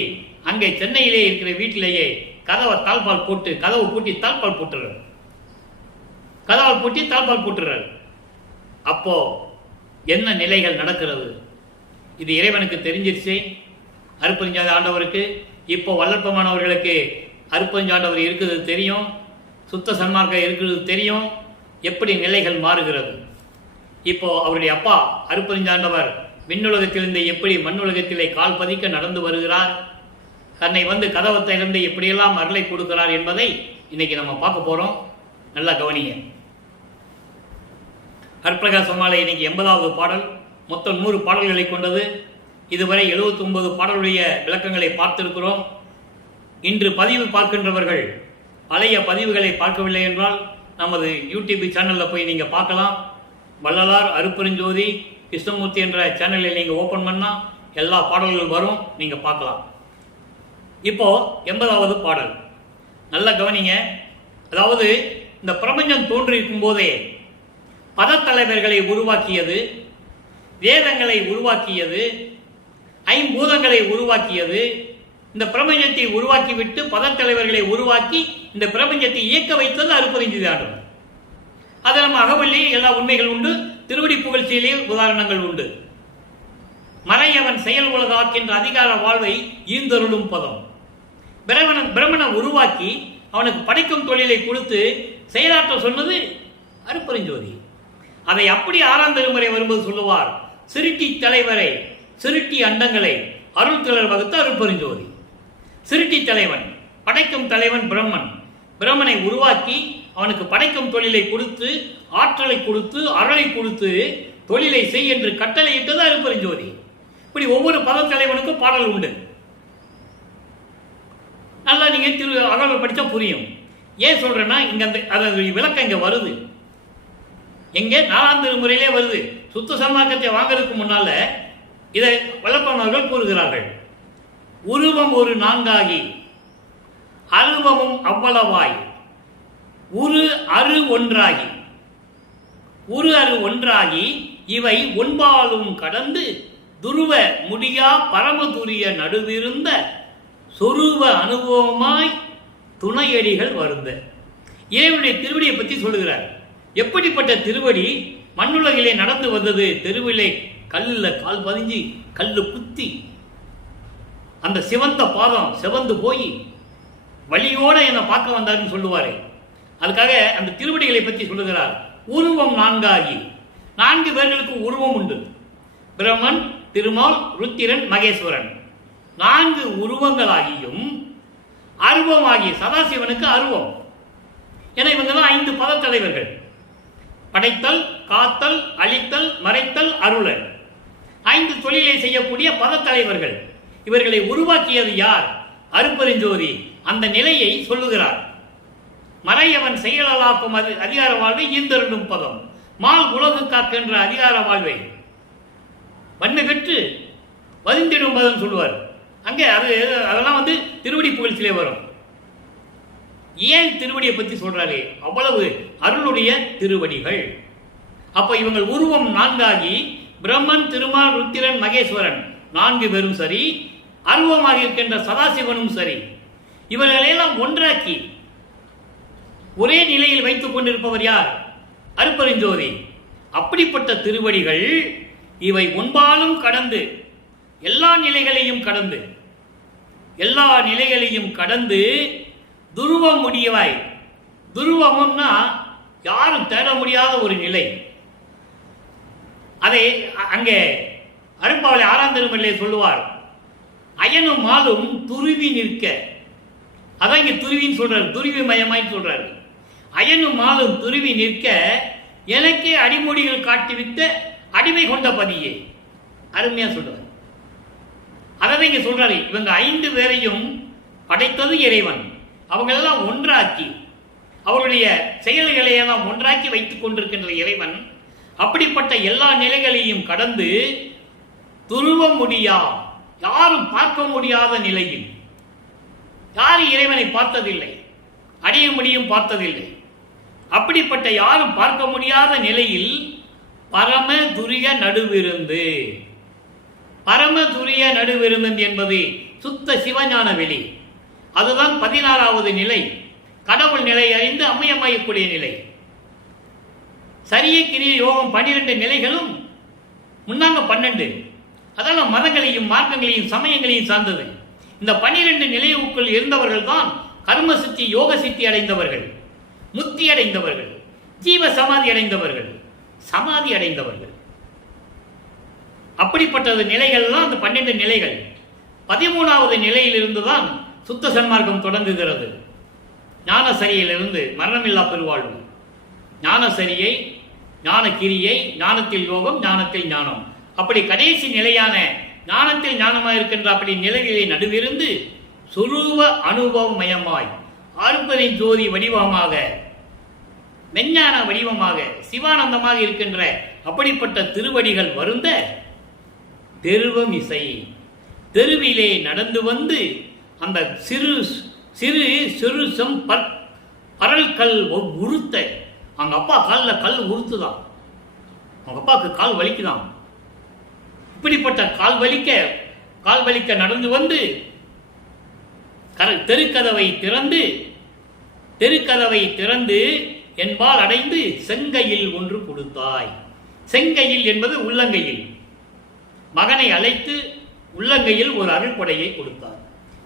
அங்கே சென்னையிலே இருக்கிற வீட்டிலேயே கதவை தாழ்பால் போட்டு கதவை பூட்டி தாழ்பால் போட்டுறாரு. கதவை பூட்டி தாழ்பால் போட்டுறாரு. அப்போ என்ன நிலைகள் நடக்கிறது? இது இறைவனுக்கு தெரிஞ்சிருச்சு, அருட்பெருஞ்சாதி ஆண்டவருக்கு. இப்போ வல்லற்பமானவர்களுக்கு அருட்பெருஞ்சாண்டவர் இருக்குது தெரியும், சுத்த சன்மார்க்கம் இருக்கிறது தெரியும், எப்படி நிலைகள் மாறுகிறது. இப்போ அவருடைய அப்பா அருட்பெருஞ்சாண்டவர் விண்ணுலகத்திலிருந்து எப்படி மண்ணுலகத்திலே கால் பதிக்க நடந்து வருகிறார், தன்னை கதவை திறந்து எப்படியெல்லாம் அருளை கொடுக்கிறார் என்பதை இன்னைக்கு நம்ம பார்க்க போறோம். நல்லா கவனிங்க. அருட்பிரகாச மாலை இன்னைக்கு 80வது பாடல். மொத்தம் 100 பாடல்களை கொண்டது. இதுவரை 79 பாடலுடைய விளக்கங்களை பார்த்திருக்கிறோம். இன்று பதிவு பார்க்கின்றவர்கள் பழைய பதிவுகளை பார்க்கவில்லை என்றால் நமது யூடியூப் சேனலில் போய் நீங்கள் பார்க்கலாம். வள்ளலார் அருட்பெருஞ்சோதி கிருஷ்ணமூர்த்தி என்ற சேனலில் நீங்கள் ஓப்பன் பண்ணால் எல்லா பாடல்கள் வரும், நீங்கள் பார்க்கலாம். இப்போ 80வது பாடல் நல்லா கவனிங்க. அதாவது இந்த பிரபஞ்சம் தோன்றியிருக்கும் போதே பதத்தலைவர்களை உருவாக்கியது, வேதங்களை உருவாக்கியது, ஐம்பூதங்களை உருவாக்கியது. இந்த பிரபஞ்சத்தை உருவாக்கிவிட்டு பதத்தலைவர்களை உருவாக்கி இந்த பிரபஞ்சத்தை இயக்க வைத்தது அருட்பெருஞ்சோதி ஆண்டவர். அது நம்ம அகவல்லியே எல்லா உண்மைகள் உண்டு, திருவடி புகழ்ச்சியிலே உதாரணங்கள் உண்டு. மறையவன் செயல் உலகாக்கின்ற அதிகார வாழ்வை ஈந்தருளும் பதம். பிரமனை உருவாக்கி அவனுக்கு படைக்கும் தொழிலை கொடுத்து செயலாற்ற சொன்னது அருட்பெருஞ்சோதி. அதை அப்படி 6ஆம் திருமுறை வரும்போது சொல்லுவார், சிருட்டி தலைவரை சிருட்டி அண்டங்களை அருள் திலர் வகுத்த அருட்பெருஞ்சோதி. சிருட்டி தலைவன், படைக்கும் தலைவன் பிரம்மன். பிரம்மனை உருவாக்கி அவனுக்கு படைக்கும் தொழிலை கொடுத்து ஆற்றலை கொடுத்து அருளை கொடுத்து தொழிலை செய் என்று கட்டளையிட்டது அருட்பெருஞ்சோதி. இப்படி ஒவ்வொரு பதத்தலைவனுக்கும் பாடல் உண்டு. நல்லா நீங்க அகவல் படித்தா புரியும். ஏன் சொல்றேன்னா இங்க அந்த விளக்கம் இங்க வருது. எங்கே 4ஆம் திருமுறையிலே வருது. சுத்த சன்மார்க்கத்தை வாங்கறதுக்கு முன்னால இதை வல்லப்பனவர்கள் கூறுகிறார்கள். உருவம் ஒரு 4ஆகி அருவமும் அவ்வளவாய் உரு அரு ஒன்றாகி உரு அரு ஒன்றாகி இவை ஒன்பாலும் கடந்து துருவ முடியா பரமதுரிய நடுவிருந்த சொருவ அனுபவமாய் துணையடிகள் வருந்த. இறைவனுடைய திருவடியை பற்றி சொல்லுகிறார். எப்படிப்பட்ட திருவடி மண்ணுலகிலே நடந்து வந்தது? தெருவிலே கல்லில் கால் பதிஞ்சு கல்லு குத்தி அந்த சிவந்த பாதம் சிவந்து போய் வழியோட என்னை பார்க்க வந்தாருன்னு சொல்லுவாரு. அதுக்காக அந்த திருவடிகளை பற்றி சொல்லுகிறார். உருவம் 4ஆகி 4 பேர்களுக்கு உருவம் உண்டு. பிரம்மன், திருமால், ருத்திரன், மகேஸ்வரன். 4 உருவங்களாகியும் அருவமாகி சதாசிவனுக்கு அருவம். என இவங்க தான் 5 பதத்தலைவர்கள். படைத்தல், காத்தல், அழித்தல், மறைத்தல், அருளல். 5 தொழிலை செய்யக்கூடிய பதத்தலைவர்கள். இவர்களை உருவாக்கியது யார்? அருட்பெருஞ்சோதி. அந்த நிலையை சொல்லுகிறார். மறையவன் செயலாக்கும் அதிகார வாழ்வை ஈந்தருளும் பதம். மால் உலகு காக்கின்ற அதிகார வாழ்வை வன்மை பெற்று வதிந்திடும் பதம் சொல்லுவார். அங்கே அதெல்லாம் திருவடி புகழ்ச்சியிலே வரும். ஏன் திருவடியை பற்றி சொல்றாரு? அவ்வளவு அருளுடைய திருவடிகள். அப்ப இவங்கள் உருவம் 4ஆகி பிரம்மன், திருமால், ருத்திரன், மகேஸ்வரன் 4 பேரும் சரி, அருவமாக இருக்கின்ற சதாசிவனும் சரி, இவர்களெல்லாம் ஒன்றாக்கி ஒரே நிலையில் வைத்துக் கொண்டிருப்பவர் யார்? அருட்பெருஞ்சோதி. அப்படிப்பட்ட திருவடிகள் இவை ஒன்பாலும் கடந்து எல்லா நிலைகளையும் கடந்து துருவ முடியவாய். துருவம்னா யாரும் தேட முடியாத ஒரு நிலை. அதை அங்கே அருட்பாவலை 6ஆம் திருமுறையிலே சொல்லுவார். அயனும் மாலும் துருவி நிற்க. அதான் இங்க துருவின்னு சொல்றாரு, துருவி மயமாய் சொல்றாரு. அயனும் மாலும் துருவி நிற்க எனக்கே அடிமொழிகள் காட்டிவித்த அடிமை கொண்ட பதியே. அருமையா சொல்றாரு. அதான் இங்க சொல்றாரு, இவங்க 5 பேரையும் படைத்தது இறைவன். அவங்க எல்லாம் ஒன்றாக்கி அவருடைய செயல்களை எல்லாம் ஒன்றாக்கி வைத்துக் கொண்டிருக்கின்ற இறைவன் அப்படிப்பட்ட எல்லா நிலைகளையும் கடந்து துருவ முடியா, யாரும் பார்க்க முடியாத நிலையில், யாரும் இறைவனை பார்த்ததில்லை, அடைய முடியும் பார்த்ததில்லை, அப்படிப்பட்ட யாரும் பார்க்க முடியாத நிலையில் பரம துரிய நடுவிருந்து, பரம துரிய நடுவிருந்து என்பது சுத்த சிவஞான வெளி. அதுதான் 16வது நிலை, கடவுள் நிலை அறிந்து அம்மையம்மையக்கூடிய நிலை. சரிய கிரிய யோகம் 12 நிலைகளும் முன்னாங்க 12. அதெல்லாம் மதங்களையும் மார்க்கங்களையும் சமயங்களையும் சார்ந்தது. இந்த 12 நிலையுக்குள் இருந்தவர்கள் தான் கர்ம சித்தி யோக சித்தி அடைந்தவர்கள், முக்தி அடைந்தவர்கள், ஜீவ சமாதி அடைந்தவர்கள், சமாதி அடைந்தவர்கள். அப்படிப்பட்டது நிலைகள் தான் அந்த 12 நிலைகள். 13வது நிலையில் இருந்துதான் சுத்த சன்மார்க்கம் தொடங்குகிறது. ஞானசரியிலிருந்து மரணமில்லா பெருவாழ்வு, ஞானசரியை, ஞான கிரியை, ஞானத்தில் யோகம், ஞானத்தில் ஞானம், அப்படி கடைசி நிலையான ஞானத்தில் ஞானமாக இருக்கின்ற அப்படி நிலைகளை நடுவிருந்து சுரூப அனுபவமயமாய் ஆறுபதின் ஜோதி வடிவமாக, மெஞ்ஞான வடிவமாக, சிவானந்தமாக இருக்கின்ற அப்படிப்பட்ட திருவடிகள் வருந்த தெருவம் இசை, தெருவிலே நடந்து வந்து அந்த சிறு சிறு சிறு செம் பரல் கல் உறுத்த, அவங்க அப்பா காலில் கல் உறுத்துதான், அவங்க அப்பாவுக்கு கால் வலிக்குதான். இப்படிப்பட்ட கால் வலிக்க நடந்து வந்து தெருக்கதவை திறந்து என்பால் அடைந்து செங்கையில் ஒன்று கொடுத்தாய். செங்கையில் என்பது உள்ளங்கையில். மகனை அழைத்து உள்ளங்கையில் ஒரு அருள்கொடையை கொடுத்தார்.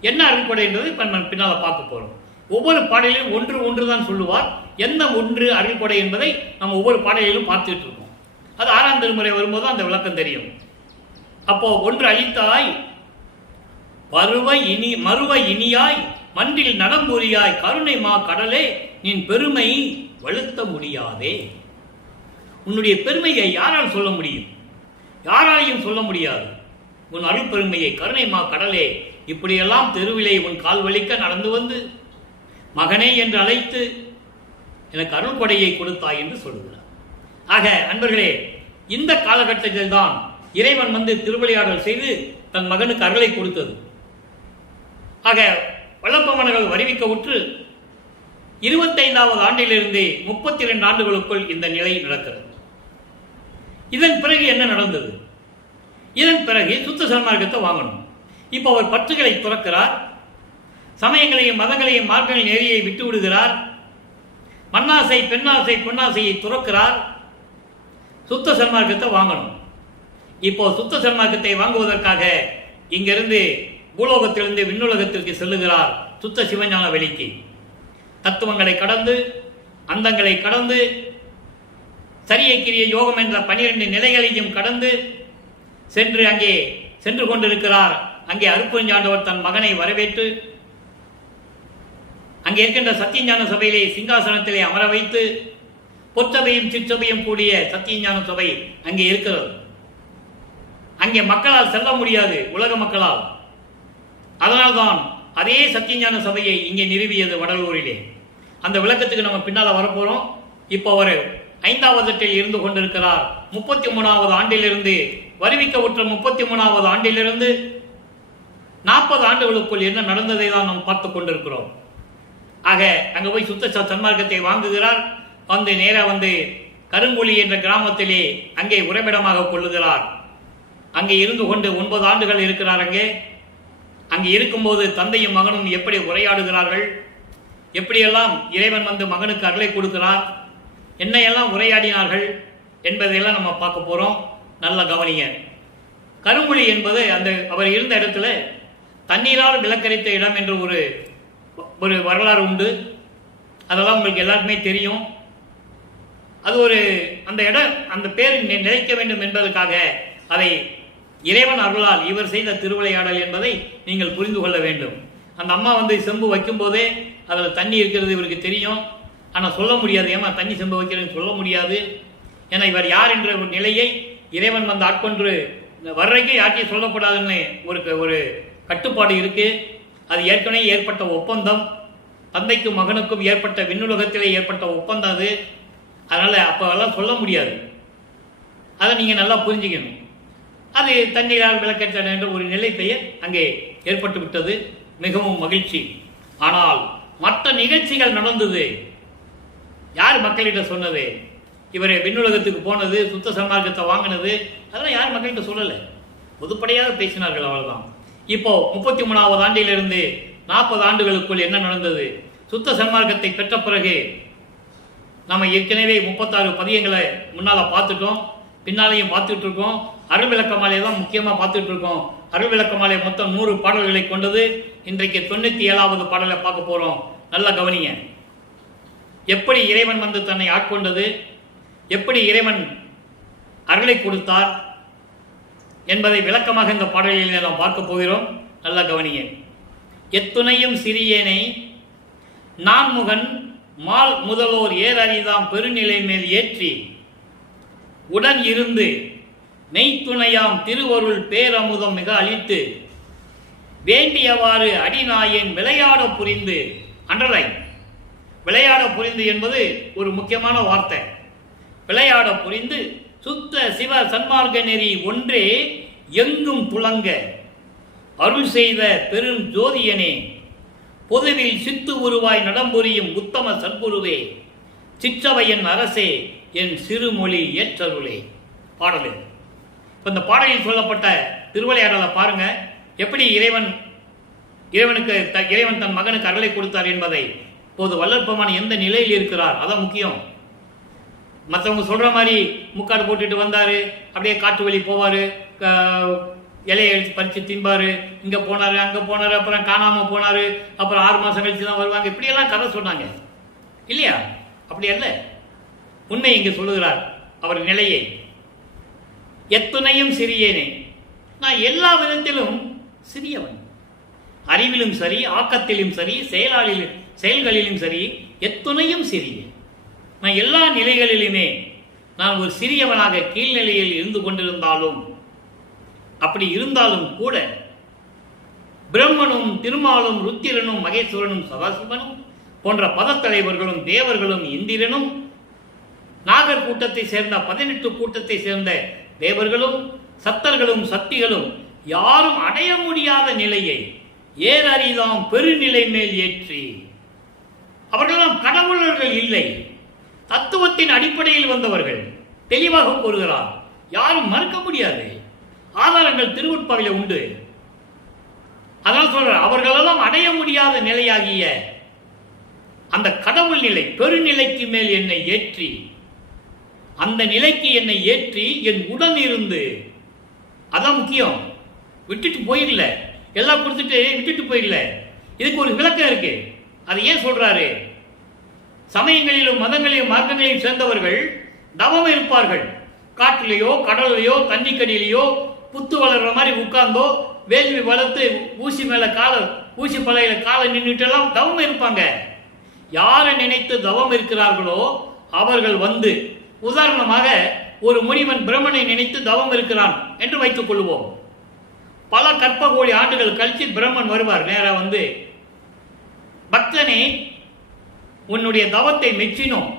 என்ன அருள்கொடை என்பது பின்னால பார்க்க போறோம். ஒவ்வொரு பாடலிலும் ஒன்று தான் சொல்லுவார். எந்த ஒன்று அருள்கொடை என்பதை நம்ம ஒவ்வொரு பாடலிலும் பார்த்துட்டு இருக்கோம். அது 6ஆம் திருமுறை வரும்போது அந்த விளக்கம் தெரியும். அப்போ ஒன்று அளித்தாய் மறுவ இனியாய் மன்றில் நடம்புரியாய் கருணை மா கடலே நின் பெருமை வலுத்த முடியாதே. உன்னுடைய பெருமையை யாரால் சொல்ல முடியும்? யாராலையும் சொல்ல முடியாது. உன் அருள் பெருமையை கருணை மா கடலே, இப்படியெல்லாம் தெருவிலே உன் கால் வலிக்க நடந்து வந்து மகனே என்று அழைத்து எனக்கு அருள் கொடையை கொடுத்தாய் என்று சொல்லுகிறார். ஆக அன்பர்களே, இந்த காலகட்டத்தில் தான் இறைவன் வந்து திருவிளையாடல் செய்து தன் மகனுக்கு அருளை கொடுத்தது. ஆக வல்லப்பமன்கள் வருவிக்க உற்று 25வது ஆண்டிலிருந்து 32 ஆண்டுகளுக்குள் இந்த நிலை நடக்கிறது. இதன் பிறகு என்ன நடந்தது? இதன் பிறகு சுத்த சன்மார்க்கத்தை வாங்கணும். இப்போ அவர் பற்றுகளை துறக்கிறார், சமயங்களையும் மதங்களையும் மார்க்கங்கள் நெறியை விட்டு விடுகிறார், மண்ணாசை பெண்ணாசை பொன்னாசையை துறக்கிறார், சுத்த சன்மார்க்கத்தை வாங்கணும். இப்போ சுத்த சன்மார்க்கத்தை வாங்குவதற்காக இங்கிருந்து பூலோகத்திலிருந்து விண்ணுலகத்திற்கு செல்லுகிறார். சுத்த சிவஞான வெளிக்கு தத்துவங்களை கடந்து, அந்தங்களை கடந்து, சரிய கிரிய யோகம் என்ற 12 நிலைகளையும் கடந்து அங்கே சென்று கொண்டிருக்கிறார். அங்கே அருட்பெருஞ்சாண்டவர் தன் மகனை வரவேற்று அங்கே இருக்கின்ற சத்தியஞான சபையிலே சிங்காசனத்திலே அமர வைத்து, பொற்சபையும் சிற்சபையும் கூடிய சத்தியஞான சபை அங்கே இருக்கிறது. அங்கே மக்களால் செல்ல முடியாது, உலக மக்களால். அதனால்தான் அதே சத்தியஞான சபையை இங்கே நிறுவியது வடலூரிலே. அந்த விளக்கத்துக்கு நம்ம பின்னால வரப்போறோம். இப்போ அவர் 5வது இருந்து கொண்டிருக்கிறார். 33வது ஆண்டிலிருந்து வருவிக்க உற்ற 33வது ஆண்டிலிருந்து 40 ஆண்டுகளுக்குள் என்ன நடந்ததை தான் நாம் பார்த்து கொண்டிருக்கிறோம். ஆக அங்கே போய் சுத்த சன்மார்க்கத்தை வாங்குகிறார். வந்து நேராக வந்து கருங்குழி என்ற கிராமத்திலே அங்கே உறைவிடமாக கொள்ளுகிறார். அங்கே இருந்து கொண்டு 9 ஆண்டுகள் இருக்கிறார். அங்கே இருக்கும்போது தந்தையும் மகனும் எப்படி உரையாடுகிறார்கள், எப்படியெல்லாம் இறைவன் வந்து மகனுக்கு அருளை கொடுக்கிறார், என்னையெல்லாம் உரையாடினார்கள் என்பதையெல்லாம் நம்ம பார்க்க போறோம். நல்ல கவனிங்க. கருங்குழி என்பது அந்த அவர் இருந்த இடத்துல தண்ணீரால் விளக்கரித்த இடம் என்று ஒரு வரலாறு உண்டு. அதெல்லாம் உங்களுக்கு எல்லாருக்குமே தெரியும். அது அந்த இடம், அந்த பேர் நிலைக்க வேண்டும் என்பதற்காக அதை இறைவன் அருளால் இவர் செய்த திருவிளையாடல் என்பதை நீங்கள் புரிந்து கொள்ள வேண்டும். அந்த அம்மா வந்து செம்பு வைக்கும் போதே அதில் தண்ணி இருக்கிறது இவருக்கு தெரியும். ஆனால் சொல்ல முடியாது. ஏமா தண்ணி செம்பு வைக்கிறதுன்னு சொல்ல முடியாது. ஏன்னா இவர் யார் என்ற ஒரு நிலையை இறைவன் வந்து ஆட்கொண்டு வர்றதுக்கு யார்ட்டையும் சொல்லக்கூடாதுன்னு ஒரு கட்டுப்பாடு இருக்கு. அது ஏற்கனவே ஏற்பட்ட ஒப்பந்தம், தந்தைக்கும் மகனுக்கும் ஏற்பட்ட விண்ணுலகத்திலே ஏற்பட்ட ஒப்பந்தம் அது. அதனால் அப்போல்லாம் சொல்ல முடியாது. அதை நீங்கள் நல்லா புரிஞ்சுக்கணும். அது தண்ணீரால் விளக்கச்சட என்ற ஒரு நிலை பெயர் அங்கே ஏற்பட்டு விட்டது. மிகவும் மகிழ்ச்சி. ஆனால் மற்ற நிகழ்ச்சிகள் நடந்தது. யார் மக்களிட்ட சொன்னது? இவர் விண்ணுலகத்துக்கு போனது, சுத்த சன்மார்க்கத்தை வாங்கினது, அதெல்லாம் யார் மக்கள்கிட்ட சொல்லலை. பொதுப்படையாக பேசினார்கள், அவ்வளவுதான். இப்போ 33வது ஆண்டிலிருந்து 40 ஆண்டுகளுக்குள் என்ன நடந்தது? சுத்த சன்மார்க்கத்தை பெற்ற பிறகு நம்ம ஏற்கனவே 36 பதியங்களை முன்னால் பார்த்துட்டோம், பின்னாலையும் பார்த்துட்டு இருக்கோம். அருள் விளக்க மாலையை தான் முக்கியமாக பார்த்துட்டு இருக்கோம். அருள் விளக்க மாலை மொத்தம் 100 பாடல்களை கொண்டது. இன்றைக்கு 97வது பாடலை பார்க்க போகிறோம். நல்லா கவனிங்க. எப்படி இறைவன் வந்து தன்னை ஆட்கொண்டது, எப்படி இறைவன் அருளை கொடுத்தார் என்பதை விளக்கமாக இந்த பாடலில் நாம் பார்க்க போகிறோம். நல்லா கவனிங்க. எத்துணையும் சிறியேனை நான்முகன் மால் முதலோர் ஏறறிதாம் பெருநிலை மேல் ஏற்றி உடன் இருந்து மெய்த்துணையாம் திருவருள் பேரமுதம் மிக அளித்து வேண்டியவாறு அடிநாயன் விளையாட புரிந்து. அண்டர்லைன். விளையாட புரிந்து என்பது ஒரு முக்கியமான வார்த்தை. விளையாட புரிந்து சுத்த சிவ சன்மார்க்க நெறி ஒன்றே எங்கும் துளங்க அருள் செய்த பெரும் ஜோதியனே, பொதுவில் சித்து உருவாய் நடம்புரியும் உத்தம சத்குருவே, சிற்றவையன் அரசே, என் சிறுமொழி ஏற்றருளே. பாடல். இப்போ இந்த பாடலில் சொல்லப்பட்ட திருவிளையாடலை பாருங்க. எப்படி இறைவன் தன் மகனுக்கு அருளை கொடுத்தார் என்பதை. இப்போது வல்லற்பமான எந்த நிலையில் இருக்கிறார், அதான் முக்கியம். மற்றவங்க சொல்ற மாதிரி முக்காடு போட்டுட்டு வந்தாரு, அப்படியே காட்டு வழி போவாரு, இலையை அழிச்சு பறிச்சு திம்பாரு, இங்க போனாரு அங்க போனாரு, அப்புறம் காணாம போனாரு, அப்புறம் 6 மாசம் கழிச்சு தான் வருவாங்க, இப்படியெல்லாம் கதை சொன்னாங்க இல்லையா? அப்படி அல்ல. உண்மை இங்கு சொல்லுகிறார் அவர் நிலையை. எத்துணையும் சிறியேனே, நான் எல்லா விதத்திலும் சிறியவன். அறிவிலும் சரி, ஆக்கத்திலும் சரி, செயல்களிலும் சரி, எத்துணையும் சிறிய. நான் எல்லா நிலைகளிலுமே நான் ஒரு சிறியவனாக கீழ்நிலையில் இருந்து கொண்டிருந்தாலும், அப்படி இருந்தாலும் கூட பிரம்மனும் திருமாலும் ருத்திரனும் மகேஸ்வரனும் சதாசிவனும் போன்ற பதத்தலைவர்களும் தேவர்களும் இந்திரனும் நாகர் கூட்டத்தை சேர்ந்த 18 கூட்டத்தை சேர்ந்த தேவர்களும் சத்தர்களும் சக்திகளும் யாரும் அடைய முடியாத நிலையை ஏறறிதாம் பெருநிலை மேல் ஏற்றி. அவர்களெல்லாம் கடவுளர்கள் இல்லை, தத்துவத்தின் அடிப்படையில் வந்தவர்கள். தெளிவாக கூறுகிறார், யாரும் மறுக்க முடியாது. ஆதாரங்கள் திருவுட்பாவில உண்டு. அதனால் சொல்ற, அவர்களெல்லாம் அடைய முடியாத நிலையாகிய அந்த கடவுள் நிலை பெருநிலைக்கு மேல் என்னை ஏற்றி, அந்த நிலைக்கு என்னை ஏற்றி என் உடன் இருந்து. அதான் முக்கியம். விட்டுட்டு போயிடல, எல்லாம் கொடுத்துட்டு விட்டுட்டு போயிடல. இதுக்கு ஒரு விளக்கம் இருக்கு. அதை ஏன் சொல்றாரு? சமயங்களிலும் மதங்களிலும் மார்க்கங்களையும் சேர்ந்தவர்கள் தவம் இருப்பார்கள். காட்டிலேயோ கடலையோ தண்ணிக்கடியிலையோ புத்து வளர்ற மாதிரி உட்கார்ந்தோ வேள்வி வளர்த்து ஊசி பலையில காலை நின்றுட்டு எல்லாம் தவம் இருப்பாங்க. யாரை நினைத்து தவம் இருக்கிறார்களோ அவர்கள் வந்து, உதாரணமாக ஒரு முனிவன் பிரம்மனை நினைத்து தவம் இருக்கிறான் என்று வைத்துக் கொள்வோம். பல கற்ப கோடி ஆண்டுகள் கழித்து பிரம்மன் வருவார். நேரா வந்து, பக்தனே உன்னுடைய தவத்தை மெச்சினோம்,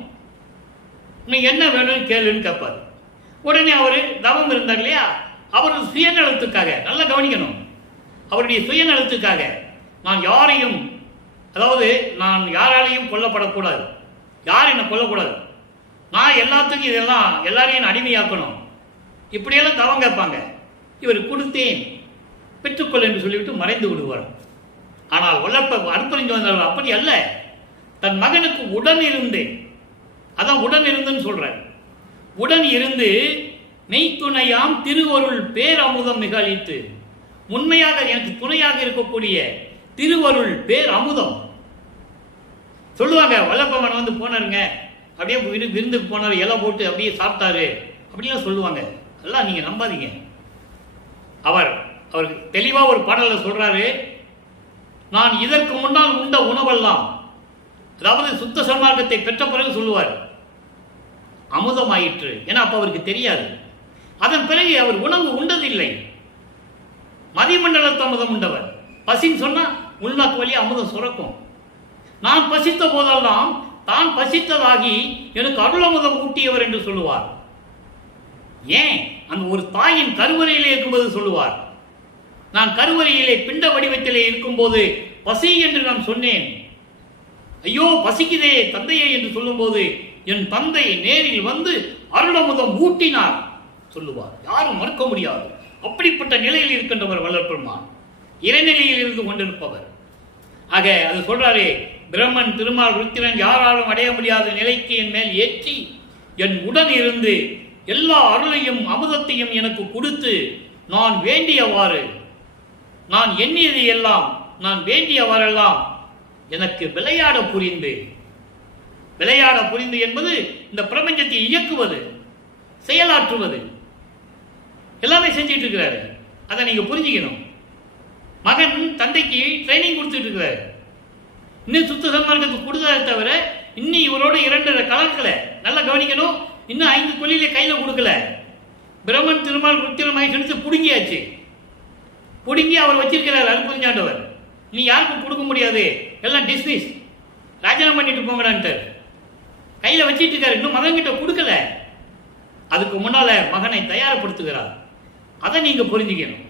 நீ என்ன வேணும்னு கேளுன்னு கேட்பார். உடனே அவர் தவம் இருந்தார் இல்லையா, அவரது சுயநலத்துக்காக, நல்லா கவனிக்கணும், அவருடைய சுயநலத்துக்காக நான் யாரையும், அதாவது நான் யாராலையும் கொல்லப்படக்கூடாது, யார் என்னை கொல்லக்கூடாது, நான் எல்லாத்துக்கும் இதெல்லாம் எல்லாரையும் அடிமையாக்கணும், இப்படியெல்லாம் தவம் கேட்பாங்க. இவர் கொடுத்தேன் பெற்றுக்கொள் என்று சொல்லிவிட்டு மறைந்து விடுவார். ஆனால் அனுப்பறிந்து வந்தவர் அப்படி அல்ல. தன் மகனுக்கு உடன் இருந்து, அதான் உடன் இருந்துன்னு சொல்றார், உடன் இருந்து மெய்த்துணையாம் திருவருள் பேரமுதம் மிக அளித்து. உண்மையாக எனக்கு துணையாக இருக்கக்கூடிய திருவருள் பேர் அமுதம். சொல்லுவாங்க, வல்லப்பவன் வந்து போனாருங்க, அப்படியே விருந்துக்கு போனாரு, இலை போட்டு அப்படியே சாப்பிட்டாரு, அப்படிலாம் சொல்லுவாங்க. எல்லாம் நீங்க நம்பாதீங்க. அவருக்கு தெளிவா ஒரு பாடல சொல்றாரு, நான் இதற்கு முன்னால் உண்ட உணவெல்லாம், அதாவது சுத்த சன்மார்க்கத்தை பெற்ற பிறகு சொல்லுவார், அமுதமாயிற்று. ஏன்னா அப்ப அவருக்கு தெரியாது. அதன் பிறகு அவர் உணவு உண்டதில்லை. மதிமண்டலத்து அமுதம் உண்டவர். பசின்னு சொன்னா உள்நாக்கு வழி அமுதம் சுரக்கும். நான் பசித்த போதெல்லாம் தான் பசித்ததாகி எனக்கு அருளமுதம் ஊட்டியவர் என்று சொல்லுவார். ஏன்? அந்த ஒரு தாயின் கருவறையிலே இருக்கும்போது சொல்லுவார். நான் கருவறையிலே பிண்ட வடிவத்திலே இருக்கும்போது பசி என்று நான் சொன்னேன். ஐயோ பசிக்குதே தந்தையே என்று சொல்லும்போது என் தந்தை நேரில் வந்து அருளமுதம் ஊட்டினார் சொல்லுவார். யாரும் மறுக்க முடியாது. அப்படிப்பட்ட நிலையில் இருக்கின்றவர் வள்ளற்பெருமான். இறைநிலையில் இருந்து கொண்டிருப்பவர். ஆக அது சொல்றாரே, பிரம்மன் திருமால் ருத்திரன் யாராலும் அடைய முடியாத நிலைக்கு என் மேல் ஏற்றி என் உடன் இருந்து எல்லா அருளையும் அமுதத்தையும் எனக்கு கொடுத்து நான் வேண்டியவாறு, நான் எண்ணியது எல்லாம், நான் வேண்டியவாறெல்லாம் எனக்கு விளையாட புரிந்து என்பது இந்த பிரபஞ்சத்தை இயக்குவது, செயலாற்றுவது, எல்லாமே செஞ்சிட்டு இருக்கிறாரு. அதை நீங்க புரிஞ்சுக்கணும். மகன் தந்தைக்கு ட்ரைனிங் கொடுத்துட்டு இருக்கிறாரு. இன்னும் சுத்த சன்மார்க்கத்துக்கு கொடுத்தாலே தவிர இன்னும் இவரோட 2 கலக்கல. நல்லா கவனிக்கணும். இன்னும் 5 தொழிலை கையில கொடுக்கல. பிரம்மன் திருமால் ருத்திர மகேஷனுக்கு புடுங்கியாச்சு. புடுங்கி அவர் வச்சிருக்கிறார் அருட்பெருஞ்சாண்டவர். நீ யாருக்கும் கொடுக்க முடியாது, எல்லாம் டிஸ்மிஸ், ராஜினாமா பண்ணிட்டு போங்கடான்ட்டு கையில வச்சிட்டு இருக்காரு. இன்னும் மகன் கிட்ட கொடுக்கல. அதுக்கு முன்னால மகனை தயாரப்படுத்துகிறார். அதை நீங்க புரிஞ்சுக்கணும்.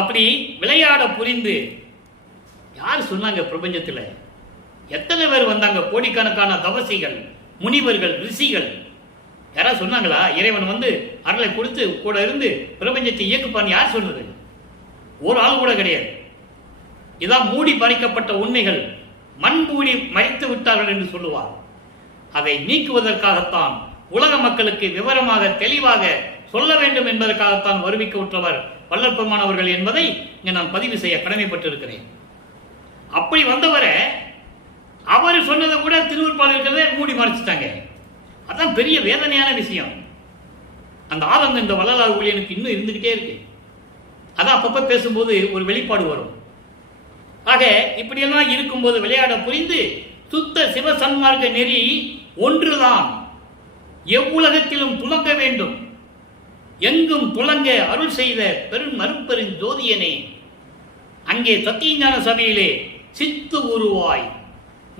அப்படி விளையாட புரிந்து யார் சொன்னாங்க? பிரபஞ்சத்தில் எத்தனை பேர் வந்தாங்க? கோடிக்கணக்கான தவசிகள், முனிவர்கள், ரிஷிகள். யாராவது சொன்னாங்களா? இறைவன் வந்து அருளை கொடுத்து கூட இருந்து பிரபஞ்சத்தை இயக்குப்பான்னு யார் சொன்னது? ஒரு ஆள் கூட கிடையாது. இதான் மூடி மறைக்கப்பட்ட உண்மைகள். மண் மூடி மறைத்து விட்டார்கள் என்று சொல்லுவார். அதை நீக்குவதற்காகத்தான் உலக மக்களுக்கு விவரமாக தெளிவாக சொல்ல வேண்டும் என்பதற்காகத்தான் வருவிக்க உற்றவர் வள்ளற்பெருமான் அவர்கள் என்பதை இங்கே நான் பதிவு செய்ய கடமைப்பட்டிருக்கிறேன். அப்படி வந்தவரை அவர் சொன்னதை கூட திருவருட்பால் இருக்கிறத மூடி மறைச்சிட்டாங்க. அதான் பெரிய வேதனையான விஷயம். அந்த ஆதங்கம் இந்த வள்ளலார் ஊழியனுக்கு இன்னும் இருந்துகிட்டே இருக்கு. அதான் அப்பப்ப பேசும்போது ஒரு வெளிப்பாடு வரும். ஆக இப்படியெல்லாம் இருக்கும்போது விளையாட புரிந்து சுத்த சிவசன்மார்க்க நெறி ஒன்றுதான் எவ்வுலகத்திலும் துலங்க வேண்டும், எங்கும் துலங்க அருள் செய்த பெரும் மறுப்பெரும் ஜோதியனே, அங்கே சத்தியஞான சபையிலே சித்து உருவாய்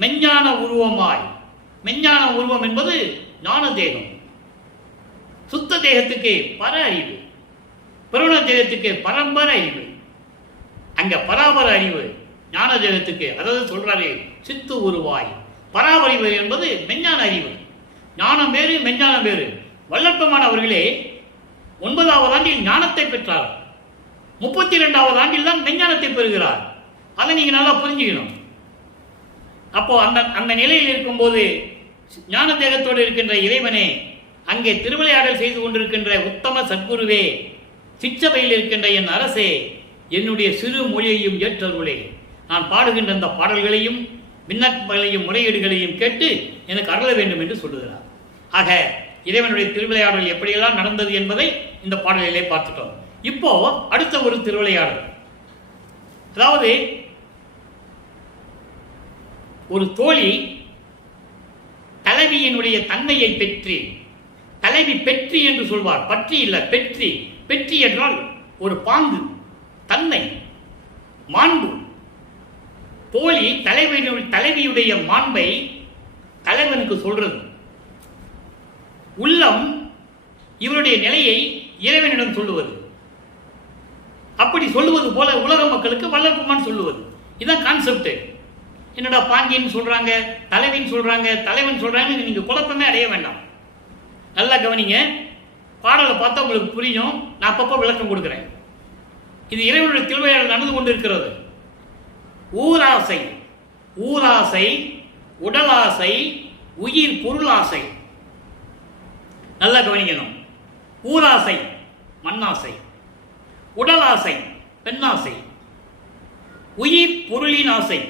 மெஞ்ஞான உருவமாய். மெஞ்ஞான உருவம் என்பது ஞான தேகம். சுத்த தேகத்துக்கு பர அறிவு, பிரண தேகத்துக்கு பரம்பர அறிவு, அங்க பராபர அறிவு ஞான தேகத்துக்கு. அதாவது சொல்றாரு சித்து உருவாய். பராபரிவு என்பது மெஞ்ஞான அறிவு. ஞானம் வேறு, மெஞ்ஞானம் வேறு. வள்ளற்பெருமான் அவர்களே 9வது ஆண்டில் ஞானத்தை பெற்றார். 32வது ஆண்டில் தான் மெஞ்ஞானத்தை பெறுகிறார். அதை நீங்க நல்லா புரிஞ்சுக்கணும். அப்போ அந்த நிலையில் இருக்கும்போது ஞான தேகத்தோடு இருக்கின்ற இறைவனே, அங்கே திருவிளையாடல் செய்து கொண்டிருக்கின்ற உத்தம சத்குருவே, சிற்றபையில் இருக்கின்ற என் அரசே, என்னுடைய சிறு மொழியையும் ஏற்றருளே. நான் பாடுகின்ற அந்த பாடல்களையும் விண்ணப்பங்களையும் முறையீடுகளையும் கேட்டு எனக்கு அருள வேண்டும் என்று சொல்லுகிறார். ஆக இறைவனுடைய திருவிளையாடல் எப்படியெல்லாம் நடந்தது என்பதை இந்த பாடலிலே பார்த்துட்டோம். இப்போ அடுத்த ஒரு திருவிளையாடல். அதாவது ஒரு தோழி தலைவியினுடைய தன்மையை பெற்றி, தலைவி பெற்றி என்று சொல்வார், பற்றி இல்ல பெற்றி. பெற்றி என்றால் ஒரு பாங்கு, தன்மை, மாண்பு. தோழி தலைவியுடைய மாண்பை தலைவனுக்கு சொல்றது. உள்ளம் இவருடைய நிலையை இறைவனிடம் சொல்லுவது. அப்படி சொல்லுவது போல உலக மக்களுக்கு வள்ளற்பெருமான் சொல்லுவது. இதுதான் கான்செப்ட். என்னடா பாங்கின்னு சொல்றாங்க, தலைவின்னு சொல்றாங்க, தலைவன் சொல்றாங்க, நீங்க குழப்பமே அடைய வேண்டாம். நல்லா கவனிங்க. பாடலை பார்த்தா உங்களுக்கு புரியும். நான் அப்பப்போ விளக்கம் கொடுக்கிறேன். இது இறைவனுடைய திருவிளையாடல் நடந்து கொண்டிருக்கிறது. ஊராசை, ஊராசை, உடலாசை, உயிர் பொருளாசை. நல்லா கவனிக்கணும். ஊராசை மண்ணாசை, உடலாசை பெண்ணாசை, உயிர் பொருளின் ஆசை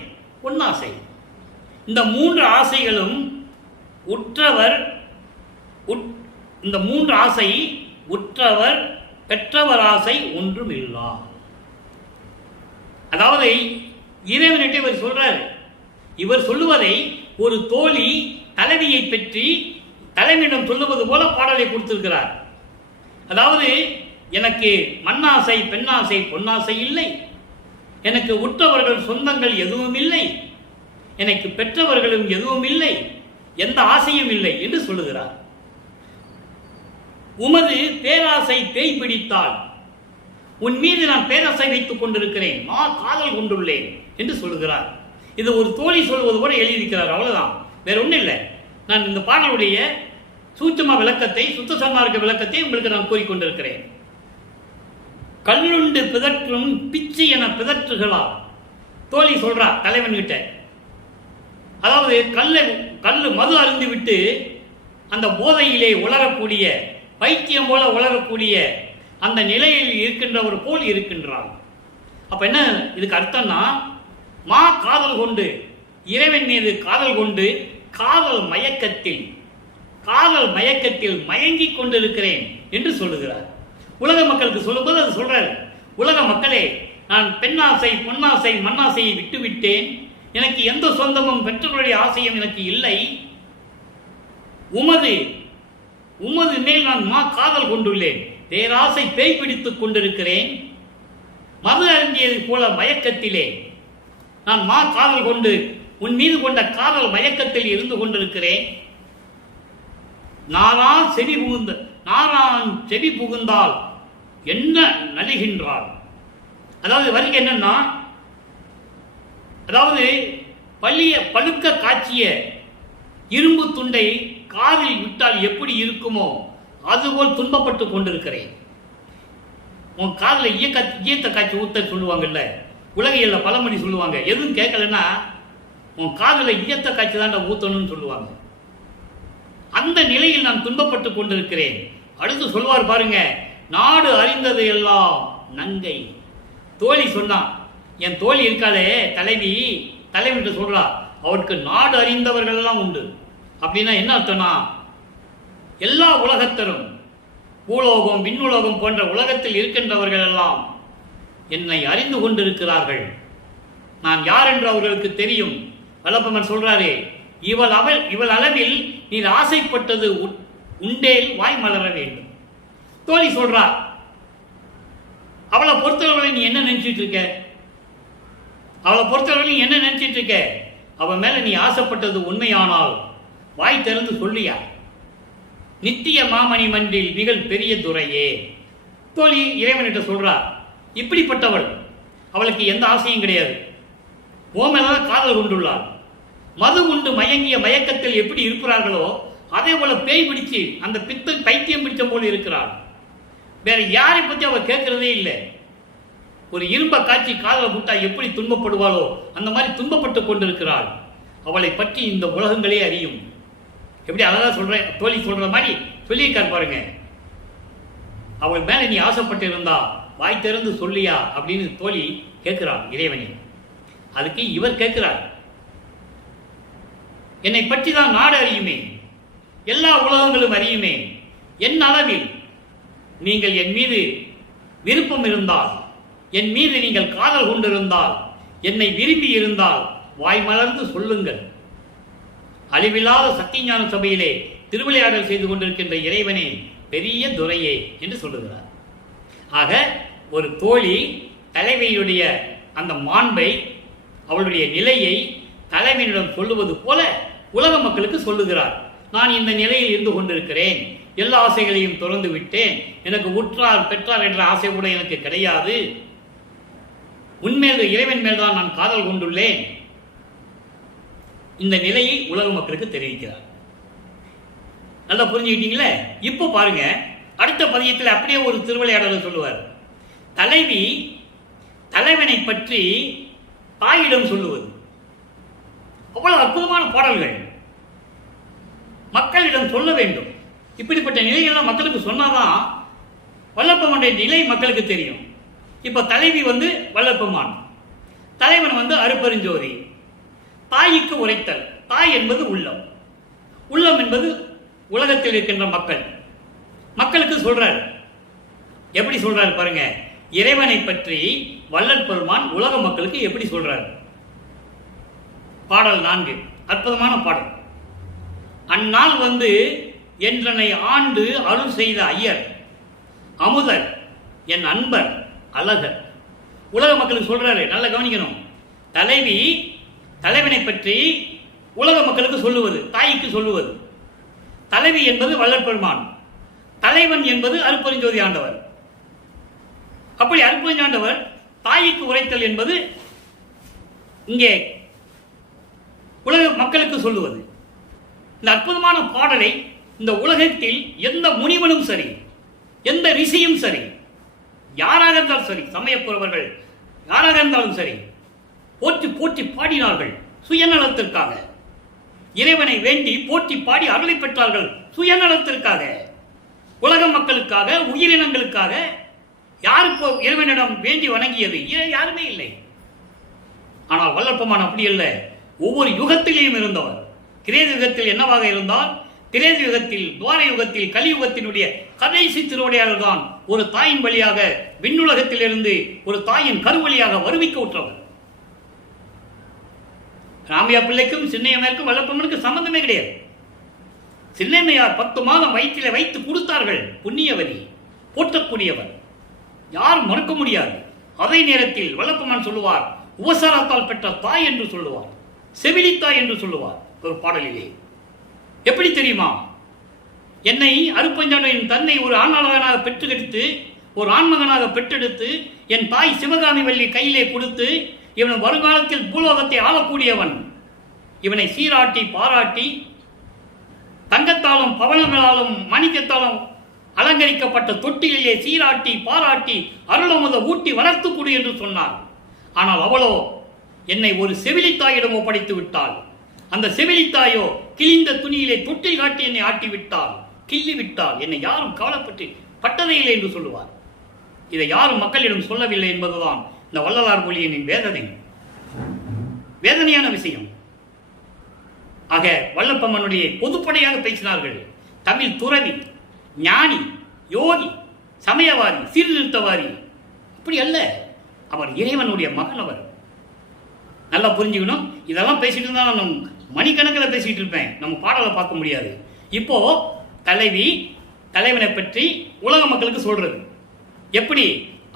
பொன்னாசை. இந்த 3 ஆசைகளும் உற்றவர், இந்த 3 ஆசை உற்றவர் பெற்றவர் ஆசை ஒன்றும் இல்லா. அதாவது இறைவனிட்ட இவர் சொல்றாரு. இவர் சொல்லுவதை ஒரு தோழி தலைவியை பற்றி தலைவனிடம் சொல்லுவது போல பாடலை கொடுத்திருக்கிறார். அதாவது, எனக்கு மண்ணாசை, பெண்ணாசை, பொன்னாசை இல்லை, எனக்கு உற்றவர்கள் சொந்தங்கள் எதுவும் இல்லை, எனக்கு பெற்றவர்களும் எதுவும் இல்லை, எந்த ஆசையும் இல்லை என்று சொல்லுகிறார். உமது பேராசை பேய் பிடித்தால் உன் மீது நான் பேராசை வைத்துக் கொண்டிருக்கிறேன், நான் காதல் கொண்டுள்ளேன் என்று சொல்லுகிறார். இது ஒரு தோழி சொல்வது கூட எழுதியிருக்கிறார், அவ்வளவுதான், வேற ஒன்றும் இல்லை. நான் இந்த பாடலுடைய சூட்சும விளக்கத்தை, சுத்த சன்மார்க்க விளக்கத்தை உங்களுக்கு நான் கூறிக்கொண்டிருக்கிறேன். கல்லுண்டு பிதற்றும் பிச்சு என பிதற்றுகளா, தோழி சொல்றா தலைவன் கிட்ட. அதாவது கல்லு மது அருந்து விட்டு அந்த போதையிலே உலரக்கூடிய, பைத்தியம் போல உலரக்கூடிய அந்த நிலையில் இருக்கின்றவர் போல் இருக்கின்றார். அப்ப என்ன இதுக்கு அர்த்தம்னா, மா காதல் கொண்டு, இறைவன் மீது காதல் கொண்டு, காதல் மயக்கத்தில் மயங்கி கொண்டிருக்கிறேன் என்று சொல்லுகிறார். உலக மக்களுக்கு சொல்லும்போது அது சொல்றாரு, உலக மக்களே, நான் பெண்ணாசை, பொன்னாசை, மண்ணாசையை விட்டுவிட்டேன், எனக்கு எந்த சொந்தமும் பெற்றோருடைய ஆசையும் எனக்கு இல்லை, உமது மேல் நான் மா காதல் கொண்டுள்ளேன், பேராசை பேய் பிடித்துக் கொண்டிருக்கிறேன், மது அருந்தியது போல மயக்கத்திலே நான் மா காதல் கொண்டு உன் மீது கொண்ட காதல் மயக்கத்தில் இருந்து கொண்டிருக்கிறேன். நாரான் செவி புகுந்தால் என்ன நலிகின்றாள். அதாவது வரிக்கு என்னன்னா, அதாவது பழுக்க காட்சிய இரும்பு துண்டை காதில் விட்டால் எப்படி இருக்குமோ அதுபோல் துன்பப்பட்டு கொண்டிருக்கிறேன். உன் காதில் ஈயத்த காட்சி ஊத்த சொல்லுவாங்கல்ல, உலகையில பழமொழி சொல்லுவாங்க, எதுவும் கேட்கலன்னா உன் காதில் ஈயத்த காட்சி தான் ஊத்தணும்னு சொல்லுவாங்க. அந்த நிலையில் நான் துன்பப்பட்டு கொண்டிருக்கிறேன். அடுத்து சொல்வார் பாருங்க, நாடு அறிந்தது எல்லாம் நங்கை. தோழி சொன்னான், என் தோழி இருக்காளே தலைவி சொல்றா, அவருக்கு நாடு அறிந்தவர்கள் எல்லாம் உண்டு. அப்படின்னா என்ன அர்த்தம்னா, எல்லா உலகத்தரும், பூலோகம், விண்ணுலகம் போன்ற உலகத்தில் இருக்கின்றவர்கள் எல்லாம் என்னை அறிந்து கொண்டிருக்கிறார்கள். நான் யார் என்று அவர்களுக்கு தெரியும். வல்லப்பமன் சொல்றாரே, இவள் அளவில் நீர் ஆசைப்பட்டது உண்டேல் வாய் மலர வேண்டும். தோழி சொல்றா, அவளை பொறுத்தவரை நீ என்ன நினைச்சிட்டு இருக்க? அவன் மேல நீ ஆசைப்பட்டது உண்மையானால் வாய் திறந்து சொல்லியா? நித்திய மாமணி மன்றில் நிகழ் பெரிய துறையே. தோழி இறைவனிட்ட சொல்றா, இப்படிப்பட்டவள், அவளுக்கு எந்த ஆசையும் கிடையாது, ஓமெல்லாம் காதல் கொண்டுள்ளாள். மது உண்டு மயங்கிய மயக்கத்தில் எப்படி இருக்கிறார்களோ அதே போல பேய் பிடிச்சு அந்த பைத்தியம் பிடிச்ச போல இருக்கிறாள். வேற யாரை பத்தி அவள் கேட்கிறதே இல்லை. ஒரு இரும்ப காட்சி காதல விட்டா எப்படி துன்பப்படுவாளோ அந்த மாதிரி துன்பப்பட்டு கொண்டிருக்கிறாள். அவளை பற்றி இந்த உலகங்களே அறியும். எப்படி அதான் சொல்றேன், தோழி சொல்ற மாதிரி சொல்லியிருக்கார் பாருங்க. அவள் மேல நீ ஆசைப்பட்டு இருந்தா வாய் திறந்து சொல்லியா அப்படின்னு தோழி கேட்கிறாள் இறைவனை. அதுக்கு இவர் கேட்கிறார், என்னை பற்றி தான் நாடு அறியுமே, எல்லா உலகங்களும் அறியுமே, என் அளவில் நீங்கள் என் மீது விருப்பம் இருந்தால், என் மீது நீங்கள் காதல் கொண்டிருந்தால், என்னை விரும்பி இருந்தால் வாய் மலர்ந்து சொல்லுங்கள். அழிவில்லாத சத்தியஞான சபையிலே திருவிளையாடல் செய்து கொண்டிருக்கின்ற இறைவனே, பெரிய துரையே என்று சொல்லுகிறார். ஆக ஒரு தோழி தலைவியுடைய அந்த மாண்பை, அவளுடைய நிலையை தலைவனிடம் சொல்லுவது போல உலக மக்களுக்கு சொல்லுகிறார். நான் இந்த நிலையில் இருந்து கொண்டிருக்கிறேன், எல்லா ஆசைகளையும் துறந்து விட்டேன், எனக்கு உற்றார் பெற்றார் என்ற ஆசை கூட எனக்கு கிடையாது, உண்மையில் இறைவன் மேல்தான் நான் காதல் கொண்டுள்ளேன். இந்த நிலையை உலக மக்களுக்கு தெரிவிக்கிறார். நல்லா புரிஞ்சுக்கிட்டீங்களே? இப்போ பாருங்க, அடுத்த பதியத்தில் அப்படியே ஒரு திருவிளையாடல் சொல்லுவார். தலைவனை பற்றி தாயிடம் சொல்லுவது. அவ்வளவு அற்புதமான பாடல்கள். மக்களிடம் சொல்ல வேண்டும். இப்படிப்பட்ட நிலைகள்லாம் மக்களுக்கு சொன்னாதான் வல்லப்பமானுடைய நிலை மக்களுக்கு தெரியும். இப்ப தலைவி வல்லப்பமான், தலைவன் அருப்பெருஞ்சோதி. தாய்க்கு உரைத்தல். தாய் என்பது உள்ளம், உள்ளம் என்பது உலகத்தில் இருக்கின்ற மக்களுக்கு சொல்றார். எப்படி சொல்றாரு பாருங்க, இறைவனை பற்றி வள்ளல் பெருமான் உலக மக்களுக்கு எப்படி சொல்றார். பாடல் 4, அற்புதமான பாடல். அந்நாள் என்றனை ஆண்டு அருள் செய்த ஐயர் அமுதர் என் அன்பர் அழகர். உலக மக்களுக்கு சொல்றாரு, நல்லா கவனிக்கணும். தலைவி தலைவனை பற்றி உலக மக்களுக்கு சொல்லுவது, தாய்க்கு சொல்லுவது. தலைவி என்பது வள்ளல் பெருமான், தலைவன் என்பது அருட்பெருஞ்சோதி ஆண்டவர். அப்படி அருட்பெருஞ்சோதி ஆண்டவர் தாய்க்கு உரைத்தல் என்பது இங்கே உலக மக்களுக்கு சொல்லுவது. இந்த அற்புதமான பாடலை இந்த உலகத்தில் எந்த முனிவனும் சரி, எந்த ரிஷியும் சரி, யாராக இருந்தாலும் சரி, சமயப்புறவர்கள் யாராக இருந்தாலும் சரி, போற்றி போற்றி பாடினார்கள் சுயநலத்திற்காக. இறைவனை வேண்டி போற்றி பாடி அருளை பெற்றார்கள் சுயநலத்திற்காக, உலக மக்களுக்காக, உயிரினங்களுக்காக. யாருக்கு இறைவனிடம் வேண்டி வணங்கியது? யாருமே இல்லை. ஆனால் வள்ளல் பெருமான் அப்படி இல்லை. ஒவ்வொரு யுகத்திலேயும் இருந்தவர். கிரேத யுகத்தில் என்னவாக இருந்தால், கிரேத யுகத்தில், துவார யுகத்தில், கலியுகத்தினுடைய கடைசி திருவடியாளர் தான் ஒரு தாயின் வழியாக விண்ணுலகத்திலிருந்து ஒரு தாயின் கருவழியாக வருவிக்க உற்றவர். ராமையா பிள்ளைக்கும் சின்னையம்மைக்கும் வள்ளல் பெருமானுக்கு சம்பந்தமே கிடையாது. சின்னையம்மையார் 10 மாதம் வயிற்றிலே வைத்து கொடுத்தார்கள். புண்ணியவதி, போற்றக்கூடியவர், யாரும் மறுக்க முடியாது. அதே நேரத்தில் வள்ளல் பெருமான் சொல்லுவார், உபசாரத்தால் பெற்ற தாய் என்று சொல்லுவார், செவிலித்தாய் என்று சொல்லுவார் ஒரு பாடலிலே. எப்படி தெரியுமா? என்னை அருட்பெருஞ்சோதியின் தன்னை ஒரு ஆண்மகனாக பெற்றெடுத்து, ஒரு ஆண்மகனாக பெற்றெடுத்து, என் தாய் சிவகாமி வள்ளி கையிலே கொடுத்து, இவன் வருங்காலத்தில் பூலோகத்தை ஆளக்கூடியவன், இவனை சீராட்டி பாராட்டி தங்கத்தாலும் பவனங்களாலும் மாணிக்கத்தாலும் அலங்கரிக்கப்பட்ட தொட்டிலே சீராட்டி பாராட்டி அருளமுத ஊட்டி வளர்த்துக்குடு என்று சொன்னார். ஆனால் அவளோ என்னை ஒரு செவிலித்தாயிடம் ஒப்படைத்து விட்டாள். அந்த செவிலித்தாயோ கிழிந்த துணியிலே தொட்டில் காட்டி என்னை ஆட்டி விட்டாள், கிள்ளி விட்டாள். என்னை யாரும் கவலைப்பட்டு பட்டதே இல்லை என்று சொல்லுவார். இதை யாரும் மக்களிடம் சொல்லவில்லை என்பதுதான் இந்த வள்ளலார் மொழியின் வேதனை, வேதனையான விஷயம். ஆக வள்ளல் பெருமானுடைய பொதுப்படையாக பேசினார்கள். தமிழ் துறவி, ஞானி, யோகி, சமயவாதி, சீர்திருத்தவாதி அப்படி அல்ல. அவர் இறைவனுடைய மகன். அவர் நல்லா புரிஞ்சுக்கணும். இதெல்லாம் பேசிட்டு இருந்தா நான் மணிக்கணக்கில் பேசிட்டு இருப்பேன், நம்ம பாடலை பார்க்க முடியாது. இப்போ தலைவி, தலைவனை பற்றி உலக மக்களுக்கு சொல்றது எப்படி?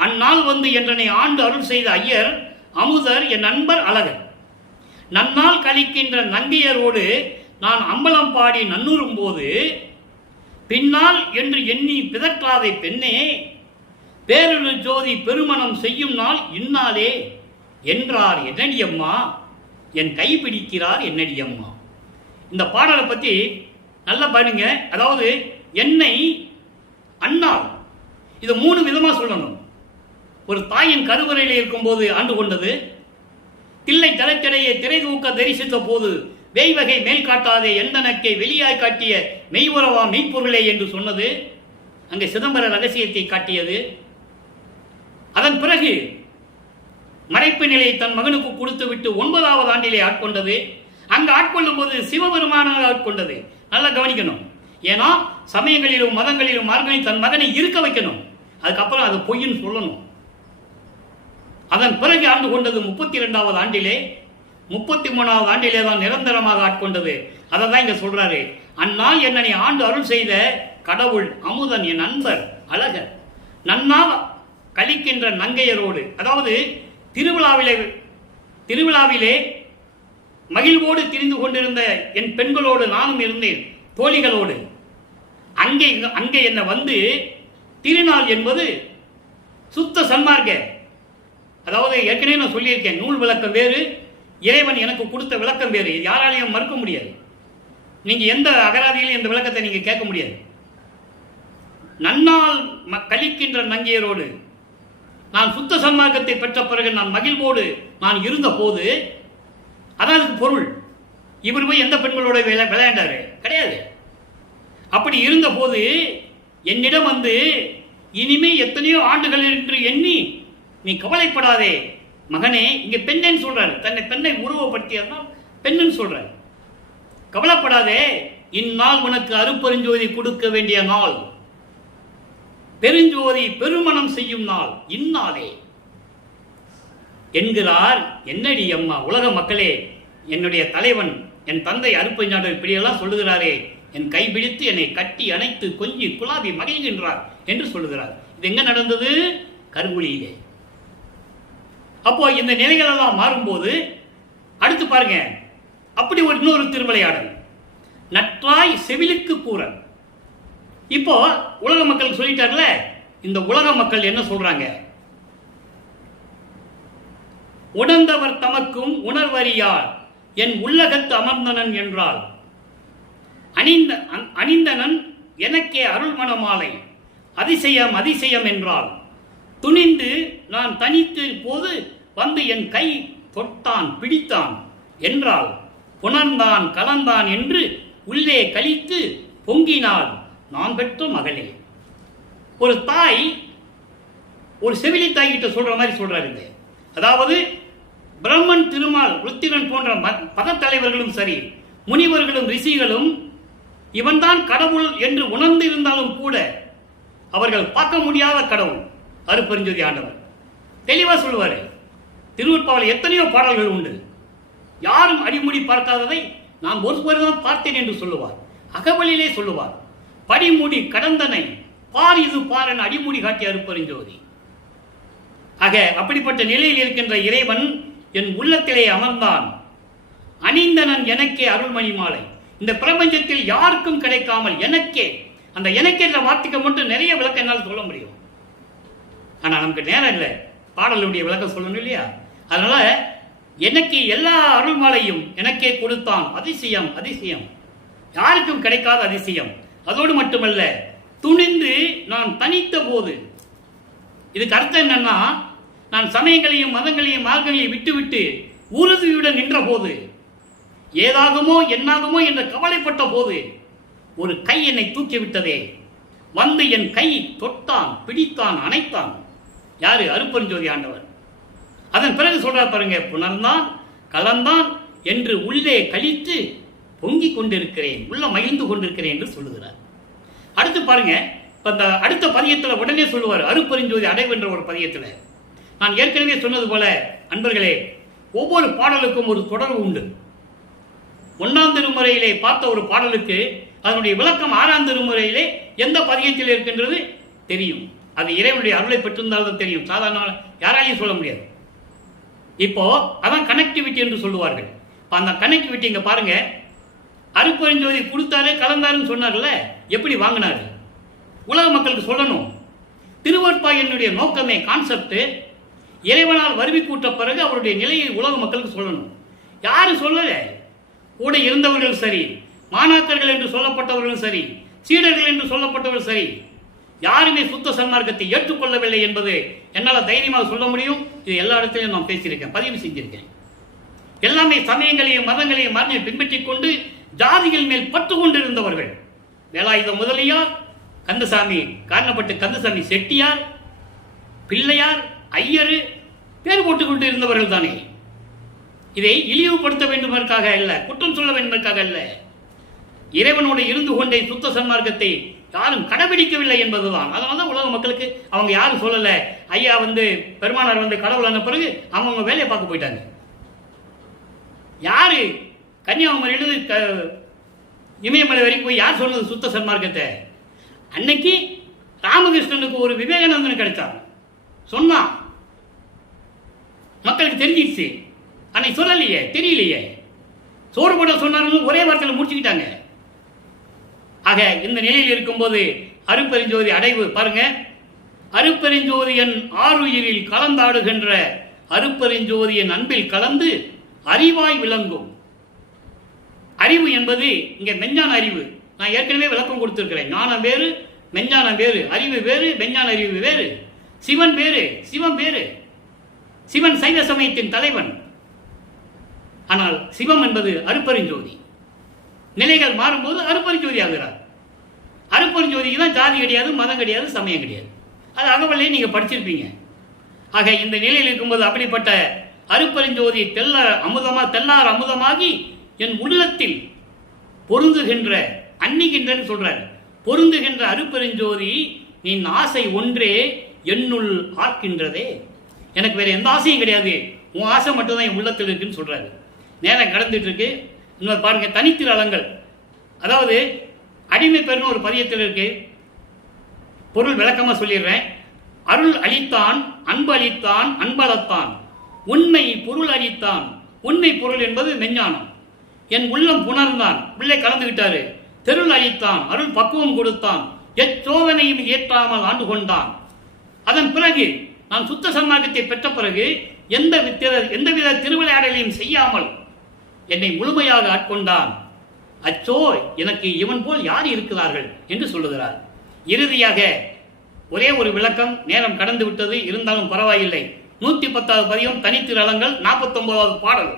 அந்நாள் வந்து என்றனை ஆண்டு அருள் செய்த ஐயர் அமுதர் என் நண்பர் அழகர். நன்னால் கழிக்கின்ற நங்கையரோடு நான் அம்பலம் பாடி நன்னூறும் போது, பின்னால் என்று எண்ணி பிதற்றாதே பெண்ணே, பேரொரு ஜோதி பெருமணம் செய்யும் நாள் இந்நாளே என்றார் என்னடியம்மா, என் கை பிடிக்கிறார் என்னடியம்மா. இந்த பாடலை பற்றி நல்லா பாருங்க. அதாவது என்னை அண்ணால், இதை 3 விதமாக சொல்லணும். ஒரு தாயின் கருவறையில் இருக்கும்போது ஆண்டு கொண்டது, தில்லை தலைக்கடையை திரை தூக்க தரிசித்த போது வேய்வகை மேல் காட்டாதே எந்தனக்கை வெளியாய் காட்டிய மெய்வுறவா மெய்ப்பொருளே என்று சொன்னது, அங்கே சிதம்பர ரகசியத்தை காட்டியது. அதன் பிறகு மறைப்பு நிலையை தன் மகனுக்கு கொடுத்து விட்டு 9வது ஆண்டிலே ஆட்கொண்டது. அங்கு ஆட்கொள்ளும் போது சிவபெருமானாக ஆட்கொண்டது. நல்லா கவனிக்கணும். ஏன்னா சமயங்களிலும் மதங்களிலும் மார்கழி தன் மகனை இருக்க வைக்கணும், அதுக்கப்புறம் அது பொய்ன்னு சொல்லணும். அதன் பிறகு ஆண்டு கொண்டது 32வது ஆண்டிலே, 33வது ஆண்டிலே தான் நிரந்தரமாக ஆட்கொண்டது. அதை தான் இங்க சொல்றாரு. அந்நாள் என்னை ஆண்டு அருள் செய்த கடவுள் அமுதன் என் நண்பர் அழகர். நன்னால் கழிக்கின்ற நங்கையரோடு, அதாவது திருவிழாவிலே மகிழ்வோடு திரிந்து கொண்டிருந்த என் பெண்களோடு நானும் இருந்தேன், தோழிகளோடு. அங்கே என்ன வந்து திருநாள் என்பது சுத்த சன்மார்க்க, அதாவது ஏற்கனவே நான் சொல்லியிருக்கேன், நூல் விளக்கம் வேறு, இறைவன் எனக்கு கொடுத்த விளக்கம் வேறு. யாராலையும் மறுக்க முடியாது. நீங்க எந்த அகராதியிலும் இந்த விளக்கத்தை நீங்க கேட்க முடியாது. நன்னால் கழிக்கின்ற நங்கையரோடு நான் சுத்த சன்மார்க்கத்தை பெற்ற பிறகு நான் மகிழ்வோடு நான் இருந்த போது, அதான் பொருள். இவர் போய் எந்த பெண்களோட விளையாண்டாரு கிடையாது. அப்படி இருந்த போது என்னிடம் வந்து இனிமே எத்தனையோ ஆண்டுகள் என்று எண்ணி நீ கவலைப்படாதே மகனே, இங்க பெண்ணேன்னு சொல்றாரு, தன்னை பெண்ணை உருவப்படுத்தியதான் பெண்ணுன்னு சொல்றாரு. கவலைப்படாதே, இந்நாள் உனக்கு அருட்பெருஞ்சோதி கொடுக்க வேண்டிய நாள், பெருஞ்சோதி பெருமணம் செய்யும் நாள் இந்நாளே என்கிறார். என்னடி அம்மா, உலக மக்களே, என்னுடைய தலைவன் என் தந்தை அருட்பெருஞ்சாண்டவர் இப்படியெல்லாம் சொல்லுகிறாரே, என் கைபிடித்து என்னை கட்டி அணைத்து கொஞ்சி குலாவி மகிழ்கின்றார் என்று சொல்லுகிறார். இது எங்க நடந்தது? கருங்குழியிலே. அப்போ இந்த நிலைகள் எல்லாம் மாறும்போது அடுத்து பாருங்க, அப்படி ஒரு இன்னொரு திருவிளையாடல், நற்றாய் செவிலுக்கு கூறல். இப்போ உலக மக்கள் சொல்லிட்டார்ல, இந்த உலக மக்கள் என்ன சொல்றாங்க? உணர்ந்தவர் தமக்கும் உணர்வறியார் என் உள்ளகத்து அமர்ந்தனன் என்றால் அணிந்தனன் எனக்கே அருள்மணமாலை அதிசயம் அதிசயம் என்றால் துணிந்து நான் தனித்து போது வந்து என் கை தொட்டான் பிடித்தான் என்றால் புணர்ந்தான் கலந்தான் என்று உள்ளே கழித்து பொங்கினாள் நான் பெற்ற மகளே. ஒரு தாய் ஒரு செவிலி தாய் கிட்ட சொல்ற மாதிரி சொல்றாரு. அதாவது பிரம்மன், திருமால், ருத்திரன் போன்ற பத தலைவர்களும் சரி, முனிவர்களும் ரிஷிகளும் இவன்தான் கடவுள் என்று உணர்ந்து இருந்தாலும் கூட அவர்கள் பார்க்க முடியாத கடவுள் அருட்பெருஞ்சோதி ஆண்டவர் தெளிவா சொல்லுவாரு. திருவருட்பாவில் எத்தனையோ பாடல்கள் உண்டு. யாரும் அடிமுடி பார்க்காததை நான் ஒருவர் தான் பார்த்தேன் என்று சொல்லுவார். அகவலிலே சொல்லுவார், படிமுடி கடந்தனை பார் இது பாரன் அடிமுடி காட்டிய அருட்பெருஞ்சோதி. ஆக அப்படிப்பட்ட நிலையில் இருக்கின்ற இறைவன் என் உள்ளத்திலே அமர்ந்தான். அணிந்தனன் எனக்கே அருள்மணி மாலை. இந்த பிரபஞ்சத்தில் யாருக்கும் கிடைக்காமல் எனக்கே, அந்த எனக்கு என்ற வார்த்தைக்கு மட்டும் நிறைய விளக்கம் என்னால் சொல்ல முடியும். ஆனா நமக்கு நேரம் இல்லை, பாடலுடைய விளக்கம் சொல்லணும் இல்லையா? அதனால எனக்கு எல்லா அருள்மாலையும் எனக்கே கொடுத்தான். அதிசயம் அதிசயம், யாருக்கும் கிடைக்காத அதிசயம். அதோடு மட்டுமல்ல, துணிந்து நான் தனித்த போது, இதுக்கு அர்த்தம் என்னன்னா, நான் சமயங்களையும் மதங்களையும் மார்க்கங்களையும் விட்டுவிட்டு உறுதியுடன் நின்ற போது, ஏதாகுமோ என்னாகுமோ என்று கவலைப்பட்ட போது ஒரு கை என்னை தூக்கி விட்டதே, வந்து என் கை தொட்டான் பிடித்தான் அணைத்தான். யாரு? அருட்பெருஞ்சோதி ஆண்டவர். அதன் பிறகு சொல்றார் பாருங்க, புணர்ந்தான் கலந்தான் என்று உள்ளே கழித்து பொங்கிக் கொண்டிருக்கிறேன், உள்ள மகிழ்ந்து கொண்டிருக்கிறேன் என்று சொல்லுகிறார். அடுத்து பாருங்க, அந்த அடுத்த பதியத்தில் உடனே சொல்லுவார், அருட்பெருஞ்சோதி அடைவு என்ற ஒரு பதியத்தில். நான் ஏற்கனவே சொன்னது போல அன்பர்களே, ஒவ்வொரு பாடலுக்கும் ஒரு தொடர்பு உண்டு. 1ஆம் திருமுறையிலே பார்த்த ஒரு பாடலுக்கு அதனுடைய விளக்கம் 6ஆம் திருமுறையிலே எந்த பதியத்தில் இருக்கின்றது தெரியும். அது இறைவனுடைய அருளை பெற்றிருந்தால்தான் தெரியும், சாதாரண யாராலையும் சொல்ல முடியாது. இப்போ அதான் கனெக்டிவிட்டி என்று சொல்லுவார்கள். அந்த கனெக்டிவிட்டி இங்க பாருங்க, அருட்பெருஞ்சோதி கொடுத்தாரு கலந்தாருன்னு சொன்னார்ல, எப்படி வாங்கினாரு? உலக மக்களுக்கு சொல்லணும். திருவருட்பா என்னுடைய நோக்கமே, கான்செப்ட், இறைவனால் வருவி கூட்ட பிறகு அவருடைய நிலையை உலக மக்களுக்கு சொல்லணும். யாரு சொல்லல? கூட இருந்தவர்கள் சரி, மாணாக்கர்கள் என்று சொல்லப்பட்டவர்களும் சரி, சீடர்கள் என்று சொல்லப்பட்டவர்கள் சரி, யாருமே சுத்த சன்மார்க்கத்தை ஏற்றுக்கொள்ளவில்லை என்பது என்னால் தைரியமாக சொல்ல முடியும். இது எல்லா இடத்திலையும் நான் பேசியிருக்கேன், பதிவு செஞ்சிருக்கேன். எல்லாமே சமயங்களையும் மதங்களையும் மரணை பின்பற்றிக் கொண்டு ஜாதிகள் மேல் பற்று கொண்டிருந்தவர்கள். வேலாயுத முதலியார், கந்தசாமி காரணப்பட்டு கந்தசாமி செட்டியார், பிள்ளையார், ஐயரு பேர் போட்டுக் கொண்டு இருந்தவர்கள் தானே. இதை இழிவுபடுத்த வேண்டுமென்றாக அல்ல, குற்றம் சொல்ல வேண்டுமென்றாக அல்ல, இறைவனோடு இருந்து கொண்டே சுத்த சன்மார்க்கத்தை யாரும் கடைபிடிக்கவில்லை என்பதுதான். அதனால உலக மக்களுக்கு அவங்க யாரும் சொல்லல, ஐயா பெருமானார் கடவுளான பிறகு அவங்க வேலையை பார்க்க போயிட்டாங்க. யாரு கன்னியாகுமரியிலிருந்து இமயமலை வரைக்கும் போய் யார் சொன்னது சுத்த சன்மார்க்கத்தை? அன்னைக்கு ராமகிருஷ்ணனுக்கு ஒரு விவேகானந்தன் கிடைச்சான், சொன்னான், மக்களுக்கு தெரிஞ்சிடுச்சு. அன்னைக்கு சொல்லலையே, தெரியலையே, சோறு போட சொன்னார்கள், ஒரே வார்த்தையில் முடிச்சுக்கிட்டாங்க. ஆக இந்த நிலையில் இருக்கும்போது அருட்பெருஞ்சோதி அடைவு பாருங்க, அருட்பெருஞ்சோதியன் ஆருயிரில் கலந்தாடுகின்ற அருட்பெருஞ்சோதியன் அன்பில் கலந்து அறிவாய் விளங்கும். அறிவு என்பது இங்க மெஞ்ஞான அறிவு. நான் ஏற்கனவே விளக்கம் கொடுத்திருக்கிறேன். ஞானம் வேறு, மெஞ்ஞானம் வேறு, அறிவு வேறு, மெஞ்ஞான அறிவு வேறு, சிவன் வேறு, சிவம் வேறு. சிவன் சைவ சமயத்தின் தலைவன், ஆனால் சிவம் என்பது அருட்பெருஞ்சோதி. நிலைகள் மாறும்போது அருட்பெருஞ்சோதி ஆகிறார். அருட்பெருஞ்சோதிக்கு தான் ஜாதி கிடையாது, மதம் கிடையாது, சமயம் கிடையாது. அது அகவலையே நீங்க படிச்சிருப்பீங்க. ஆக இந்த நிலையில் இருக்கும்போது அப்படிப்பட்ட அருட்பெருஞ்சோதி தெல்லார் அமுதமாகி என் உள்ளத்தில் பொருந்துகின்ற அன்னிகின்றன்னு சொல்றாரு. பொருந்துகின்ற அருட்பெருஞ்சோதி நின் ஆசை ஒன்றே என்னுள் ஆக்கின்றதே. எனக்கு வேற எந்த ஆசையும் கிடையாது, உன் ஆசை மட்டும்தான் என் உள்ளத்தில் இருக்குன்னு சொல்றாரு. நேரம் கடந்துட்டு இருக்கு. இன்னொரு பாருங்க, தனித்திரு அலங்கள். அதாவது அடிமை பெருன்னு ஒரு பதியத்தில் இருக்கு. பொருள் விளக்கமா சொல்லிடுறேன். அருள் அளித்தான், அன்பு அளித்தான், அன்பளத்தான், உண்மை பொருள் அளித்தான். உண்மை பொருள் என்பது மெஞ்ஞானம். என் உள்ளம் புணர்ந்தான், உள்ளே கலந்துவிட்டாரு. தெருள் அளித்தான், அருள் பக்குவம் கொடுத்தான், எச்சோதனையும் ஏற்றாமல் ஆண்டு கொண்டான். அதன் பிறகு நான் சுத்த சன்மார்க்கத்தை பெற்ற பிறகு எந்தவித திருவிளையாடலையும் செய்யாமல் என்னை முழுமையாக ஆட்கொண்டான். அச்சோ, எனக்கு இவன் போல் யார் இருக்கிறார்கள் என்று சொல்லுகிறார். இறுதியாக ஒரே ஒரு விளக்கம், நேரம் கடந்து விட்டது, இருந்தாலும் பரவாயில்லை. 110வது பதியம் தனித்திரளங்கள் 49வது பாடல்.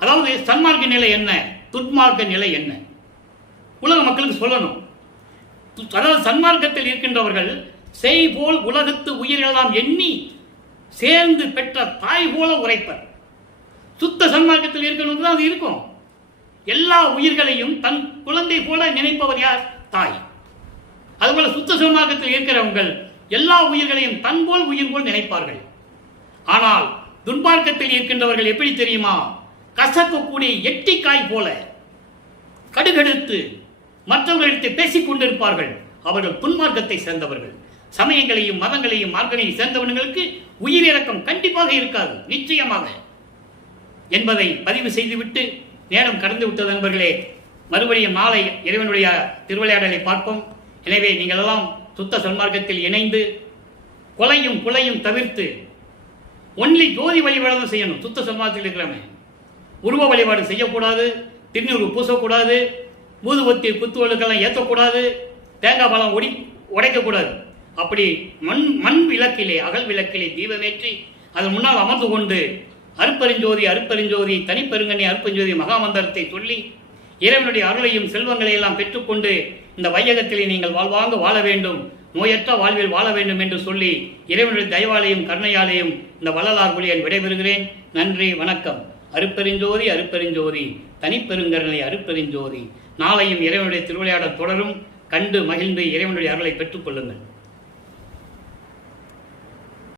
அதாவது சன்மார்க்க நிலை என்ன, துன்மார்க்க நிலை என்ன, உலக மக்களுக்கு சொல்லணும். அதாவது சன்மார்க்கத்தில் இருக்கின்றவர்கள் செய் போல் உலகத்து உயிரெல்லாம் எண்ணி சேர்ந்து பெற்ற தாய் போல உரைப்பர். சுத்த சன்மார்க்கத்தில் இருக்கணும் தான் அது இருக்கும். எல்லா உயிர்களையும் தன் குழந்தை போல நினைப்பவர் யார்? தாய். அதுபோல சுத்த சன்மார்க்கத்தில் இருக்கிறவங்கள் எல்லா உயிர்களையும் தன் போல் உயிர் போல் நினைப்பார்கள். ஆனால் துன்மார்க்கத்தில் இருக்கின்றவர்கள் எப்படி தெரியுமா? கசக்கக்கூடிய எட்டிக்காய் போல கடுகடுத்து மற்றவர்களிடத்தை பேசிக் கொண்டிருப்பார்கள். அவர்கள் துன்மார்க்கத்தை சேர்ந்தவர்கள். சமயங்களையும் மதங்களையும் மார்க்கங்களையும் சேர்ந்தவர்களுக்கு உயிரிறக்கம் கண்டிப்பாக இருக்காது, நிச்சயமாக என்பதை பதிவு செய்துவிட்டு நேரம் கடந்து விட்டது நண்பர்களே. மறுபடியும் நாளை இறைவனுடைய திருவிளையாடலை பார்ப்போம். எனவே நீங்கள் எல்லாம் சுத்த சன்மார்க்கத்தில் இணைந்து கொலையும் புலையும் தவிர்த்து ஒன்லி ஜோதி வழிபாடு செய்யணும். சுத்த சன்மார்க்கத்தில் இருக்கிறவங்க உருவ வழிபாடு செய்யக்கூடாது, திருநூறு பூசக்கூடாது, ஊதுபத்தி குத்துவலுக்கெல்லாம் ஏற்றக்கூடாது, தேங்காய் பழம் உடைக்கக்கூடாது. அப்படி மண் விளக்கிலே அகல் விளக்கிலே தீபமேற்றி அதன் முன்னால் அமர்ந்து கொண்டு அருப்பெருஞ்சோதி அருப்பெருஞ்சோதி தனிப்பெருங்கனி அருப்பெருஞ்சோதி மகாமந்திரத்தை சொல்லி இறைவனுடைய அருளையும் செல்வங்களை எல்லாம் பெற்றுக்கொண்டு இந்த வையகத்திலே நீங்கள் வாழ்வாங்க வாழ வேண்டும், நோயற்ற வாழ்வில் வாழ வேண்டும் என்று சொல்லி இறைவனுடைய தயவாலையும் கருணையாலையும் இந்த வள்ளலார் ஒளியன் விடைபெறுகிறேன். நன்றி, வணக்கம். அருப்பெருஞ்சோதி அருப்பெருஞ்சோதி தனிப்பெருங்கருணை அருப்பெருஞ்சோதி. நாளையும் இறைவனுடைய திருவிளையாடல் தொடரும். கண்டு மகிழ்ந்து இறைவனுடைய அருளை பெற்றுக் கொள்ளுங்கள்.